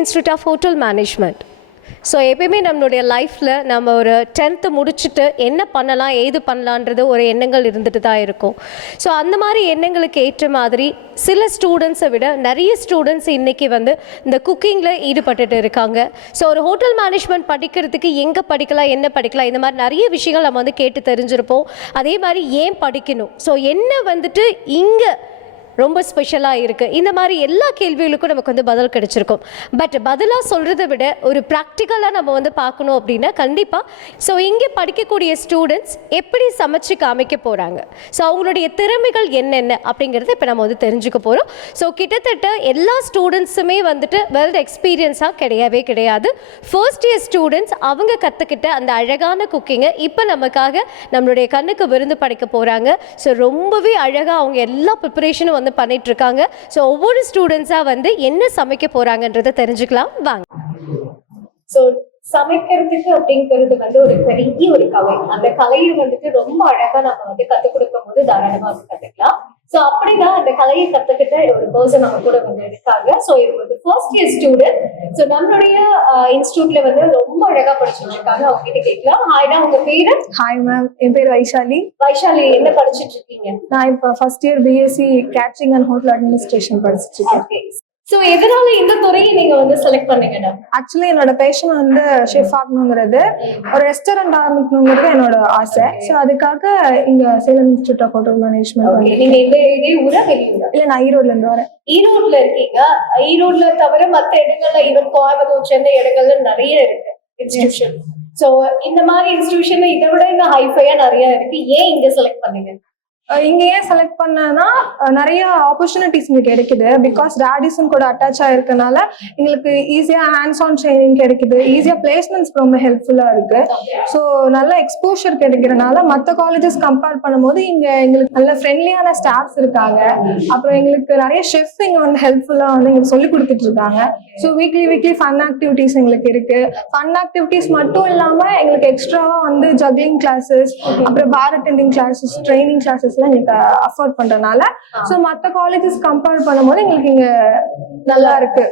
Institute of hotel management. So எப்பயுமே நம்மளுடைய லைஃப்பில் நம்ம ஒரு 10th முடிச்சுட்டு என்ன பண்ணலாம் ஏது பண்ணலான்றது ஒரு எண்ணங்கள் இருந்துட்டு தான் இருக்கும். ஸோ அந்த மாதிரி எண்ணங்களுக்கு ஏற்ற மாதிரி சில ஸ்டூடெண்ட்ஸை விட நிறைய ஸ்டூடெண்ட்ஸ் இன்றைக்கி வந்து இந்த குக்கிங்கில் ஈடுபட்டுட்டு இருக்காங்க. ஸோ ஒரு ஹோட்டல் மேனேஜ்மெண்ட் படிக்கிறதுக்கு எங்கே படிக்கலாம் என்ன படிக்கலாம் இந்த மாதிரி நிறைய விஷயங்கள் நம்ம வந்து கேட்டு தெரிஞ்சிருப்போம். அதே மாதிரி ஏன் படிக்கணும், ஸோ என்ன வந்துட்டு இங்கே ரொம்ப ஸ்பெஷலாக இருக்குது, இந்த மாதிரி எல்லா கேள்விகளுக்கும் நமக்கு வந்து பதில் கிடைச்சிருக்கும். பட் பதிலாக சொல்கிறத விட ஒரு ப்ராக்டிக்கலாக நம்ம வந்து பார்க்கணும் அப்படின்னா கண்டிப்பாக ஸோ இங்கே படிக்கக்கூடிய ஸ்டூடெண்ட்ஸ் எப்படி சமைச்சு காமிக்க போகிறாங்க, ஸோ அவங்களுடைய திறமைகள் என்னென்ன அப்படிங்கிறத இப்போ நம்ம வந்து தெரிஞ்சுக்க போகிறோம். ஸோ கிட்டத்தட்ட எல்லா ஸ்டூடெண்ட்ஸுமே வந்துட்டு வெல் எக்ஸ்பீரியன்ஸாக கிடையாது. ஃபர்ஸ்ட் இயர் ஸ்டூடெண்ட்ஸ் அவங்க கற்றுக்கிட்ட அந்த அழகான குக்கிங்கை இப்போ நமக்காக நம்மளுடைய கண்ணுக்கு விருந்து படைக்க போகிறாங்க. ஸோ ரொம்பவே அழகாக அவங்க எல்லா ப்ரிப்பரேஷனும் வந்து பண்ணிட்டு இருக்காங்க. ஸோ ஒவ்வொரு ஸ்டூடெண்ட்ஸா வந்து என்ன சமைக்க போறாங்கன்றதை தெரிஞ்சுக்கலாம் வாங்க. ஸோ சமைக்கிறதுக்கு அப்படிங்கிறது வந்து ஒரு பெரிய ஒரு கலை. அந்த கலையை வந்துட்டு ரொம்ப அழகா நம்ம வந்து கற்றுக் கொடுக்கும் போது தாராளமாக கற்றுக்கலாம். ஸோ அப்படிதான் அந்த கலையை கற்றுக்கிட்ட ஒரு பர்சன் நம்ம கூட வந்து இருக்காங்க. ஸோ இது வந்து ஃபர்ஸ்ட் இயர் ஸ்டூடெண்ட். ஸோ நம்மளுடைய இன்ஸ்டியூட்ல வந்து ரொம்ப அழகா படிச்சுட்டு இருக்காங்க. அவங்க கிட்ட கேட்கலாம். ஹாய்டா, உங்க பேரு? ஹாய் மேம், என் பேர் வைஷாலி. வைஷாலி, என்ன படிச்சுட்டு இருக்கீங்க? நான் இப்போ first year BSc catering and hotel administration படிச்சுட்டு இருக்கேன். ஸோ எதனால இந்த துறையை நீங்க வந்து செலக்ட் பண்ணீங்க? ஆக்சுவலி என்னோட பேஷன் வந்து ஷெஃப் ஆகணுங்கிறது, ஒரு ரெஸ்டாரண்ட் ஆரம்பிக்கணுங்கிறது என்னோட ஆசை. ஸோ அதுக்காக இங்க Salem institute of hotel management. நீங்க இதே ஊரா வெளியூரா? இல்ல, நான் ஈரோட்ல இருந்து வரேன். ஈரோட்ல இருக்கீங்க. ஈரோட்ல தவிர மற்ற இடங்கள்ல ஈவன் கோயம்புத்தூர் சென்னை இடங்கள்ல நிறைய இருக்கு இன்ஸ்டிடியூஷன். ஸோ இந்த மாதிரி இன்ஸ்டிடியூஷன் இதை விட இன்னும் ஹைஃபையா நிறைய இருக்கு. ஏன் இங்க செலக்ட் பண்ணீங்க? இங்க ஏன் செலக்ட் பண்ணனா நிறைய ஆப்பர்ச்சுனிட்டிஸ் இங்க கிடைக்குது. பிகாஸ் ரேடிசன் கூட அட்டாச் ஆயிருக்கனால எங்களுக்கு ஈஸியா ஹேண்ட்ஸ் ஆன் ட்ரைனிங் கிடைக்குது, ஈஸியா பிளேஸ்மெண்ட்ஸ் ரொம்ப ஹெல்ப்ஃபுல்லா இருக்கு. ஸோ நல்ல எக்ஸ்போஷர் கிடைக்கிறனால மற்ற காலேஜஸ் கம்பேர் பண்ணும்போது இங்க எங்களுக்கு நல்ல ஃப்ரெண்ட்லியான ஸ்டாஃப்ஸ் இருக்காங்க. அப்புறம் எங்களுக்கு நிறைய ஷெஃப் இங்க வந்து ஹெல்ப்ஃபுல்லா வந்து எங்களுக்கு சொல்லி கொடுத்துட்டு இருக்காங்க. ஸோ வீக்லி ஃபன் ஆக்டிவிட்டிஸ் எங்களுக்கு இருக்கு. ஃபன் ஆக்டிவிட்டிஸ் மட்டும் இல்லாம எங்களுக்கு எக்ஸ்ட்ராவா வந்து ஜக்லிங் கிளாஸஸ், அப்புறம் bar attending classes, training classes எங்களுக்கு அஃபோர்ட் பண்றதுனால ஸோ மற்ற காலேஜஸ் கம்பேர் பண்ணும்போது எங்களுக்கு இங்க நல்லா இருக்கு.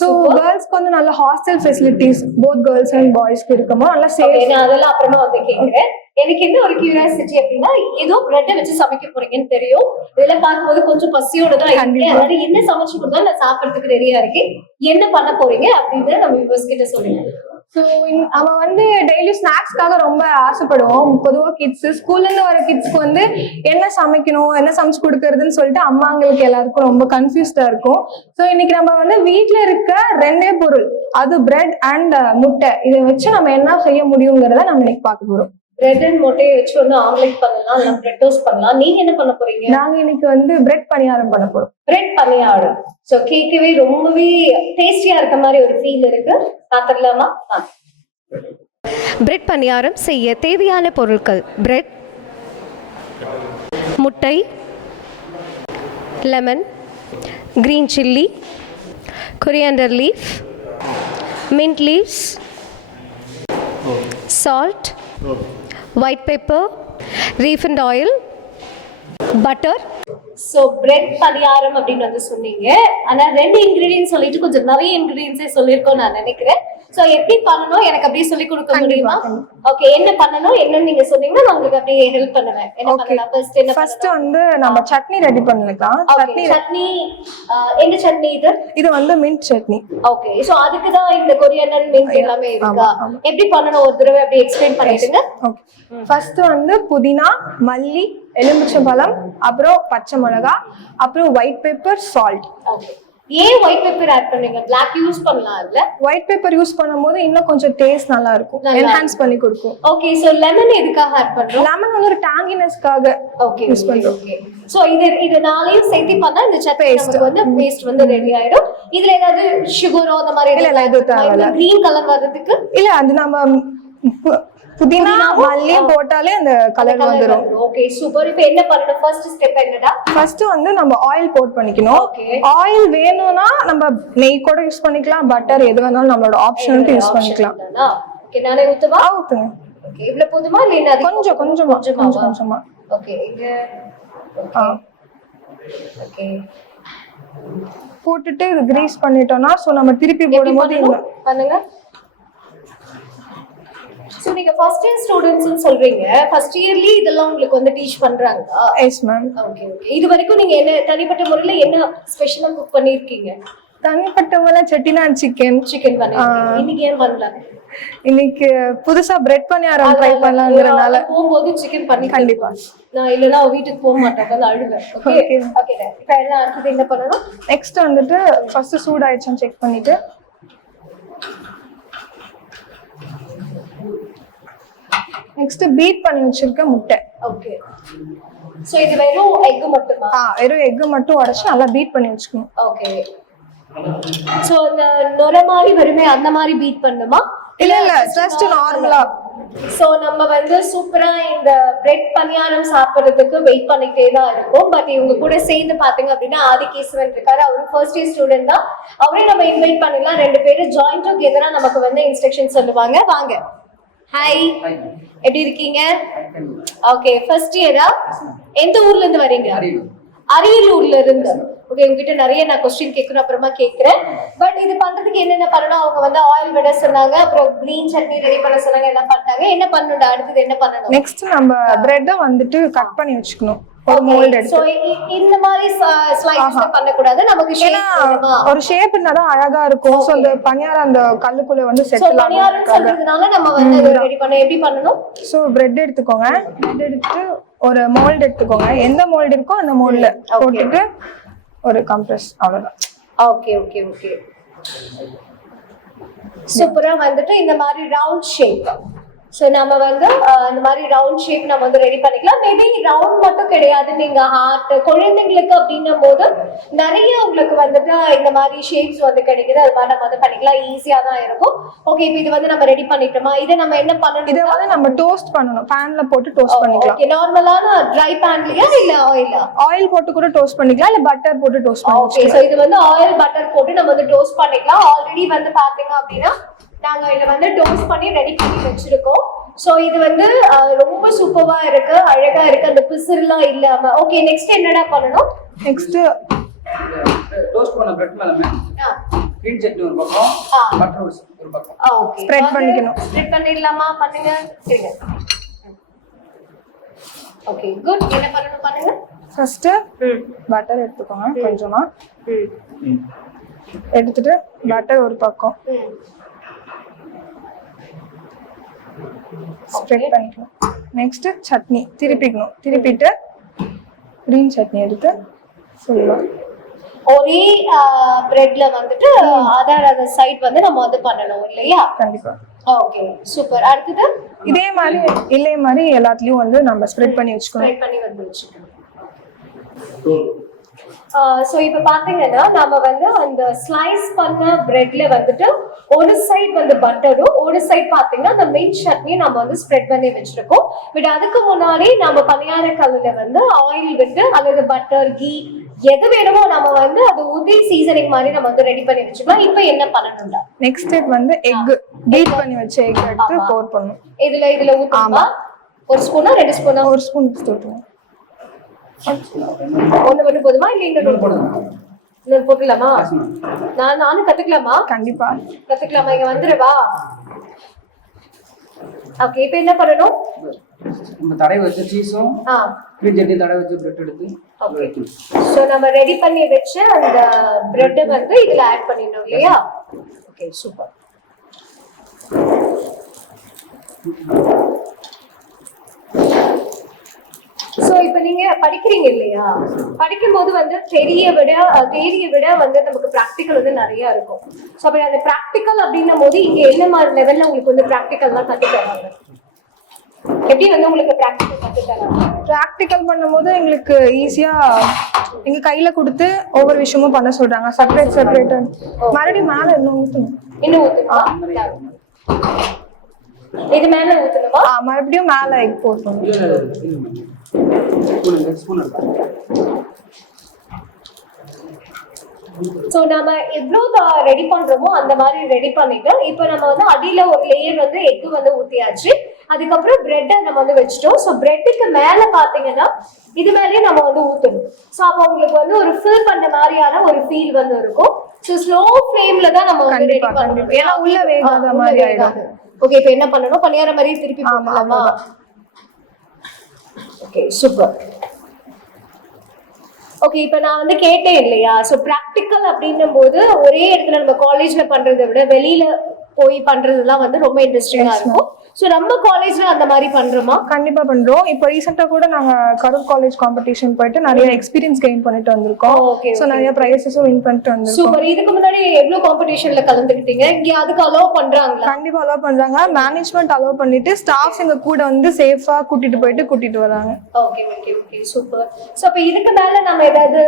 ஸோ கேர்ள்ஸ்க்கு வந்து நல்ல hostel facilities both girls and பாய்ஸ்க்கு இருக்குமோ நல்லா சேஃப். அதெல்லாம் அப்புறமா வந்து கேட்கிறேன். எனக்கு என்ன ஒரு கியூரியாசிட்டி அப்படின்னா, ஏதோ பிரெட்டை வச்சு சமைக்க போறீங்கன்னு தெரியும். இதெல்லாம் பார்க்கும்போது கொஞ்சம் பசியோட தான் இருக்கேன். அதனால என்ன சமைச்சு கொடுத்தா நான் சாப்பிடறதுக்கு ரெடியா இருக்கேன், என்ன பண்ண போறீங்க அப்படின்னு நம்ம வியூவர்ஸ் கிட்ட சொல்லுங்க. ஸோ அவன் வந்து டெய்லி ஸ்நாக்ஸ்க்காக ரொம்ப ஆசைப்படுவோம். பொதுவாக கிட்ஸ் ஸ்கூல்ல இருந்து வர கிட்ஸ்க்கு வந்து என்ன சமைக்கணும், என்ன சமைச்சு கொடுக்கறதுன்னு சொல்லிட்டு அம்மாங்களுக்கு எல்லாருக்கும் ரொம்ப கன்ஃபியூஸ்டா இருக்கும். ஸோ இன்னைக்கு நம்ம வந்து வீட்டுல இருக்க ரெண்டே பொருள், அது பிரெட் அண்ட் முட்டை, இதை வச்சு நம்ம என்ன செய்ய முடியுங்கிறத நம்ம இன்னைக்கு பார்க்க போறோம். பிரெட் அண்ட் முட்டையை வச்சு வந்து ஆம்லெட் பண்ணலாம், இல்ல பிரெட் டோஸ்ட் பண்ணலாம். நீங்க என்ன பண்ண போறீங்க? நாங்க இன்னைக்கு வந்து பிரெட் பணியாரம் பண்ண போறோம். பிரெட் பணியாரம். சோ கேட்கவே ரொம்பவே டேஸ்டியா இருக்க மாதிரி ஒரு ஃபீல் இருக்கு. பாத்துடலாமா? பிரெட் பணியாரம் செய்ய தேவையான பொருட்கள்: பிரெட், முட்டை, lemon, green chilli, coriander leaf, mint leaves, salt, white pepper, refined oil, butter. So bread பணியாரம் அப்படின்னு வந்து சொன்னீங்க. ஆனா 2 இன்கிரிடியன்ஸ் சொல்லிட்டு கொஞ்சம் நிறைய இன்கிரிடியன்ஸே சொல்லியிருக்கோம் நான் நினைக்கிறேன். சோ எப்படி பண்ணணும் எனக்கு அப்படியே சொல்லி கொடுக்க முடியுமா? ஓகே, என்ன பண்ணணும் என்னன்னு நீங்க சொன்னீங்கன்னா நான் உங்களுக்கு அப்படியே ஹெல்ப் பண்ணுவேன். என்ன பண்ணலாம்? ஃபர்ஸ்ட் வந்து நம்ம சட்னி ரெடி பண்ணலாம். சட்னி என்ன சட்னி இது? இது வந்து மின்ட் சட்னி. ஓகே, சோ அதுக்கு தான் இந்த கொரியாண்டர் மின்ட் எல்லாமே இருக்கா? எப்படி பண்ணணும் ஒரு தடவை அப்படியே எக்ஸ்பிளைன் பண்ணிடுங்க. ஓகே, ஃபர்ஸ்ட் வந்து புதினா, மல்லி, எலுமிச்சம்பழம், அப்புறம் பச்சை மிளகாய், அப்புறம் ஒயிட் பெப்பர், சால்ட். ஓகே, ஏன் ஒயிட் பெப்பர் ஆட் பண்ணீங்க? பிளாக் யூஸ் பண்ணலாம் இல்ல? ஒயிட் பெப்பர் யூஸ் பண்ணும்போது இன்னும் கொஞ்சம் டேஸ்ட் நல்லா இருக்கும், என்ஹான்ஸ் பண்ணி கொடுக்கும். ஓகே, சோ லெமன் எதுக்காக ஆட் பண்றோம்? லெமன் வந்து ஒரு டாங்கினஸ்க்காக யூஸ் பண்றோம். ஓகே, சோ இது நாளையும் சேர்த்து பண்ணா இந்த சட்னி நமக்கு வந்து பேஸ்ட் வந்து ரெடி ஆயிடும். இதுல ஏதாவது சுகரோ அந்த மாதிரி இல்ல எதுவும் தேவையில்ல. கிரீன் கலர் வர்றதுக்கு இல்ல, அது நம்ம புதினா மல்லி போட்டாலே அந்த கலர் வந்துரும். Okay, super. இப்போ என்ன பண்ணணும்? ஃபர்ஸ்ட் ஸ்டெப் என்னடா? ஃபர்ஸ்ட் வந்து நம்ம ஆயில் போட் பண்ணிக்கணும். ஆயில் வேணும்னா நம்ம நெய் கூட யூஸ் பண்ணிக்கலாம், பட்டர் எது வேணாலும் நம்மளோட ஆப்ஷனுக்கு யூஸ் பண்ணிக்கலாம். ஓகே, நானே ஊத்துவா? ஊத்துங்க. ஓகே, இவ்வளவு போதுமா இல்ல கொஞ்சம் கொஞ்சமா? ஓகே, இது ஓகே. போட்டுட்டு கிரீஸ் பண்ணிட்டோம்னா ஸோ நம்ம திருப்பி போடும்போது பண்ணுங்க. ஸோ நீங்க ஃபர்ஸ்ட் இயர் ஸ்டூடெண்ட்ஸ்னு சொல்றீங்க, ஃபர்ஸ்ட் இயர்லயே இதெல்லாம் உங்களுக்கு வந்து டீச் பண்றாங்களா? Yes ma'am. Okay okay. இது வரைக்கும் நீங்க என்ன தனிப்பட்ட முறையில என்ன ஸ்பெஷலா குக் பண்ணிருக்கீங்க? தனிப்பட்ட முறையில செட்டிநாடு சிக்கன் பண்ணிருக்கீங்க. இன்னைக்கு ஏன் பண்ணல? இன்னைக்கு புதுசா பிரெட் பணியாரம் ட்ரை பண்ணலாம்ங்கறனால போகும்போது சிக்கன் பண்ணி கண்டிப்பா. நான் இல்லனா வீட்டுக்கு போக மாட்டேன், வந்து அழுவேன். Okay okay. இப்போ எல்லாம் அடுத்து என்ன பண்ணனும்? நெக்ஸ்ட் வந்துட்டு ஃபர்ஸ்ட் சூட் ஆயிடுச்சான்னு செக் பண்ணிட்டு நெக்ஸ்ட் பீட் பண்ணி வச்சிருக்க முட்டை. ஓகே. சோ இது வெறும் எக் மட்டுமா? வெறும் எக் மட்டும் உடைச்சு நல்லா பீட் பண்ணி வச்சுக்கணும். ஓகே. சோ அந்த நொர மாதிரி வருமே அந்த மாதிரி பீட் பண்ணுமா? இல்ல ஜஸ்ட் நார்மலா. சோ நம்ம வந்து சூப்பரா இந்த பிரெட் பணியாரம் சாப்பிடுறதுக்கு வெயிட் பண்ணிட்டே தான் இருக்கும். பட் இவங்க கூட சேர்ந்து பாத்தீங்க அப்படின்னா ஆதிகேசவன் இருக்காரு, அவரு ஃபர்ஸ்ட் இயர் ஸ்டூடெண்ட் தான். அவரே நம்ம இன்வைட் பண்ணலாம், 2 பேரும் ஜாயின் டுகெதரா நமக்கு வந்து இன்ஸ்ட்ரக்ஷன் சொல்லுவாங்க. வாங்க. ஹாய், எப்படி இருக்கீங்க? ஓகே, ஃபர்ஸ்ட் இயரா? எந்த ஊர்ல இருந்து வரீங்க? அரியலூர்ல இருந்து. ஓகே, உங்ககிட்ட நிறைய நான் கொஸ்டின் கேட்கணும், அப்புறமா கேட்கிறேன். பட் இது பண்றதுக்கு என்னென்ன பண்ணணும்? அவங்க வந்து ஆயில் விட சொன்னாங்க, அப்புறம் கிரீன் சட்னி ரெடி பண்ண சொன்னாங்க, எல்லாம் பண்ணிட்டாங்க. என்ன பண்ணணும் அடுத்தது? என்ன பண்ணணும்? நெக்ஸ்ட் நம்ம பிரெட் வந்துட்டு கட் பண்ணி வச்சுக்கணும். ஒரு மோல்ட் எடுத்து. சோ இந்த மாதிரி ஸ்லைசஸ் பண்ண கூடாது, நமக்கு ஒரு ஷேப் இருந்தாதான் அழகா இருக்கும். சோ அந்த பணியாரம் அந்த கல்லுக்குள்ள வந்து செட்டில் ஆகும். பணியாரம் சொல்றதுனால நம்ம வந்து ரெடி பண்ண எப்படி பண்ணனும்? சோ பிரெட் எடுத்துக்கோங்க. பிரெட் எடுத்து ஒரு மோல்ட் எடுத்துக்கோங்க. எந்த மோல்ட் இருக்கோ அந்த மோல்ட்ல போட்டுட்டு ஒரு கம்ப்ரஸ், அவ்வளவுதான். Okay okay okay. சூப்பரா வந்துட்டு இந்த மாதிரி ரவுண்ட் ஷேப். சோ நம்ம வந்து இந்த மாதிரி ரவுண்ட் ஷேப் நம்ம வந்து ரெடி பண்ணிக்கலாம். மேபி ரவுண்ட் மட்டும் கிடையாது, நீங்க ஹார்ட் குழந்தைங்களுக்கு அப்படின்னும் போது நிறைய உங்களுக்கு வந்துட்டு இந்த மாதிரி ஷேப்ஸ் வந்து கிடைக்குது. அது மாதிரி நம்ம வந்து பண்ணிக்கலாம், ஈஸியா தான் இருக்கும். ஓகே, இப்போ இது வந்து நம்ம ரெடி பண்ணிட்டோமா? இதை நம்ம என்ன பண்ணணும்? இதை வந்து நம்ம டோஸ்ட் பண்ணணும். பேன்ல போட்டு டோஸ்ட் பண்ணிக்கலாம். ஓகே, நார்மலான ட்ரை பேன்லயா இல்ல ஆயிலா? ஆயில் போட்டு கூட டோஸ்ட் பண்ணிக்கலாம், இல்ல பட்டர் போட்டு டோஸ்ட் பண்ணிக்கலாம். ஓகே, சோ இது வந்து ஆயில் பட்டர் போட்டு நம்ம வந்து டோஸ்ட் பண்ணிக்கலாம். ஆல்ரெடி வந்து பாத்தீங்க அப்படின்னா நாங்க இதை வந்து டோஸ்ட் பண்ணி ரெடி பண்ணி வச்சிருக்கோம். சோ இது வந்து ரொம்ப சூப்பரா இருக்கு, அழகா இருக்கு, அந்த பிசுறுலாம் இல்லாம. ஓகே, நெக்ஸ்ட் என்னடா பண்ணணும்? நெக்ஸ்ட் டோஸ்ட் பண்ண பிரெட் மேல கிரீன் சட்னி ஒரு பக்கம், பட்டர் ஒரு பக்கம் ஓகே, ஸ்ப்ரெட் பண்ணிக்கணும். ஸ்ப்ரெட் பண்ணிடலாமா? பண்ணுங்க. சரிங்க. Okay, good. என்ன பண்ணணும் பண்ணுங்க. ஃபர்ஸ்ட் பட்டர் எடுத்துக்கோங்க கொஞ்சமா. எடுத்துட்டு பட்டர் ஒரு பக்கம் ஸ்ப்ரெட் பண்ணிக்கணும். நெக்ஸ்ட் சட்னி திருப்பிக்கணும். திருப்பிட்டு கிரீன் சட்னி எடுத்து ஃபுல்லா ஒரே பிரெட்ல வந்துட்டு அதர் சைடு வந்து நம்ம வந்து பண்ணணும் இல்லையா? கண்டிப்பா. Okay, super. அடுத்து இதே மாதிரி எல்லாத்துலயும் வந்து நம்ம ஸ்ப்ரெட் பண்ணி வச்சுக்கணும். ஸ்ப்ரெட் பண்ணி வந்து வச்சுக்கணும். சோ இப்போ பாத்தீங்கன்னா நம்ம வந்து அந்த ஸ்லைஸ் பண்ண பிரெட்ல வந்துட்டு ஒரு சைடு வந்து பட்டரும் ஒரு சைடு பாத்தீங்கன்னா அந்த மின்ட் சட்னியும் நம்ம வந்து ஸ்ப்ரெட் பண்ணி வச்சிருக்கோம். பட் அதுக்கு முன்னாடி நம்ம பணியார கல்லுல வந்து ஆயில் விட்டு அல்லது பட்டர் கீ எது வேணுமோ நம்ம வந்து அது ஊத்தி சீசனிங் மாதிரி நம்ம வந்து ரெடி பண்ணி வச்சுக்கலாம். இப்போ என்ன பண்ணணும்டா? நெக்ஸ்ட் ஸ்டெப் வந்து எக் பீட் பண்ணி வச்ச எக் எடுத்து போர் பண்ணனும். இதுல ஊத்தணுமா? ஒரு ஸ்பூனா 2 ஸ்பூனா? ஒரு ஸ்பூன் ஊத்தணும். ஒண்ணு போதுமா இல்ல இன்னொரு போடுமா? இன்னொரு போட்டுலாமா? நானும் கத்துக்கலாமா? கண்டிப்பா கத்துக்கலாமா? இங்க வந்துருவா. ஓகே, இப்போ என்ன பண்ணணும்? நம்ம தடவை வச்ச சீஸும் கிரீன் சட்னி தடவை வச்ச பிரெட் எடுத்து ஓகே. சோ நம்ம ரெடி பண்ணி வச்ச அந்த பிரெட் வந்து இதுல ஆட் பண்ணிடணும் இல்லையா? Okay, super. சோ இப்போ நீங்க படிக்கிறீங்க இல்லையா? படிக்கும்போது வந்து தேரிய விட வந்து நமக்கு பிராக்டிகல் வந்து நிறைய இருக்கும். சோ அப்ப அந்த பிராக்டிகல் அப்படின்னும் போது இங்க என்ன மாதிரி லெவல்ல உங்களுக்கு வந்து பிராக்டிகல்லாம் கத்து தராங்க? எப்படி வந்து உங்களுக்கு பிராக்டிகல் கத்து தராங்க? பிராக்டிகல் பண்ணும்போது எங்களுக்கு ஈஸியா எங்க கையில கொடுத்து ஒவ்வொரு விஷயமும் பண்ண சொல்றாங்க. செப்பரேட் மறுபடியும் மேல இன்னும் ஊத்தணும். இன்னும் ஊத்தணுமா? இது மேல ஊத்தணுமா? மறுபடியும் மேல எக் போடணும். சோ நம்ம எவ்வளவு ரெடி பண்றோமோ அந்த மாதிரி ரெடி பண்ணிட்டு இப்போ நம்ம வந்து அடியில ஒரு லேயர் வந்து எக் வந்து ஊத்தியாச்சு. அதுக்கப்புறம் பிரெட்டை நம்ம வந்து வச்சுட்டோம். ஸோ பிரெட்டுக்கு மேல பாத்தீங்கன்னா இது மேலேயே நம்ம வந்து ஊற்றணும். ஸோ அப்போ உங்களுக்கு வந்து ஒரு ஃபில் பண்ண மாதிரியான ஒரு ஃபீல் வந்து இருக்கும். ஸோ ஸ்லோ ஃப்ளேம்ல தான் நம்ம வந்து ரெடி பண்ணணும், ஏன்னா உள்ள வேகாத மாதிரி ஆயிடும். ஓகே, இப்போ என்ன பண்ணணும், பணியார மாதிரி திருப்பி போடலாமா? Okay, super. ஓகே, இப்போ நான் வந்து கேட்டேன் இல்லையா, ஸோ ப்ராக்டிக்கல் அப்படின்னும் போது ஒரே இடத்துல நம்ம காலேஜ்ல பண்றதை விட வெளியில போய் பண்றதுலாம் வந்து ரொம்ப இன்ட்ரெஸ்டிங்கா இருக்கும். ஸோ நம்ம காலேஜ்ல அந்த மாதிரி பண்றோமா? கண்டிப்பா பண்றோம். இப்போ ரீசெண்டா கூட நாங்க கரூர் காலேஜ் காம்படிஷன் போயிட்டு நிறைய எக்ஸ்பீரியன்ஸ் கெயின் பண்ணிட்டு வந்திருக்கோம். ஸோ நிறைய பிரைசஸும் வின் பண்ணிட்டு வந்திருக்கோம். சூப்பர். இதுக்கு முன்னாடி எவ்வளவு காம்படிஷன்ல கலந்துக்கிட்டீங்க? இங்க அதுக்கு அலோவ் பண்றாங்களா? கண்டிப்பா அலோவ் பண்றாங்க. மேனேஜ்மெண்ட் அலோவ் பண்ணிட்டு ஸ்டாஃப்ஸ் எங்க கூட வந்து சேஃபா கூட்டிட்டு வராங்க. Okay okay okay, super. So அப்ப இதுக்கு மேல நம்ம ஏதாவது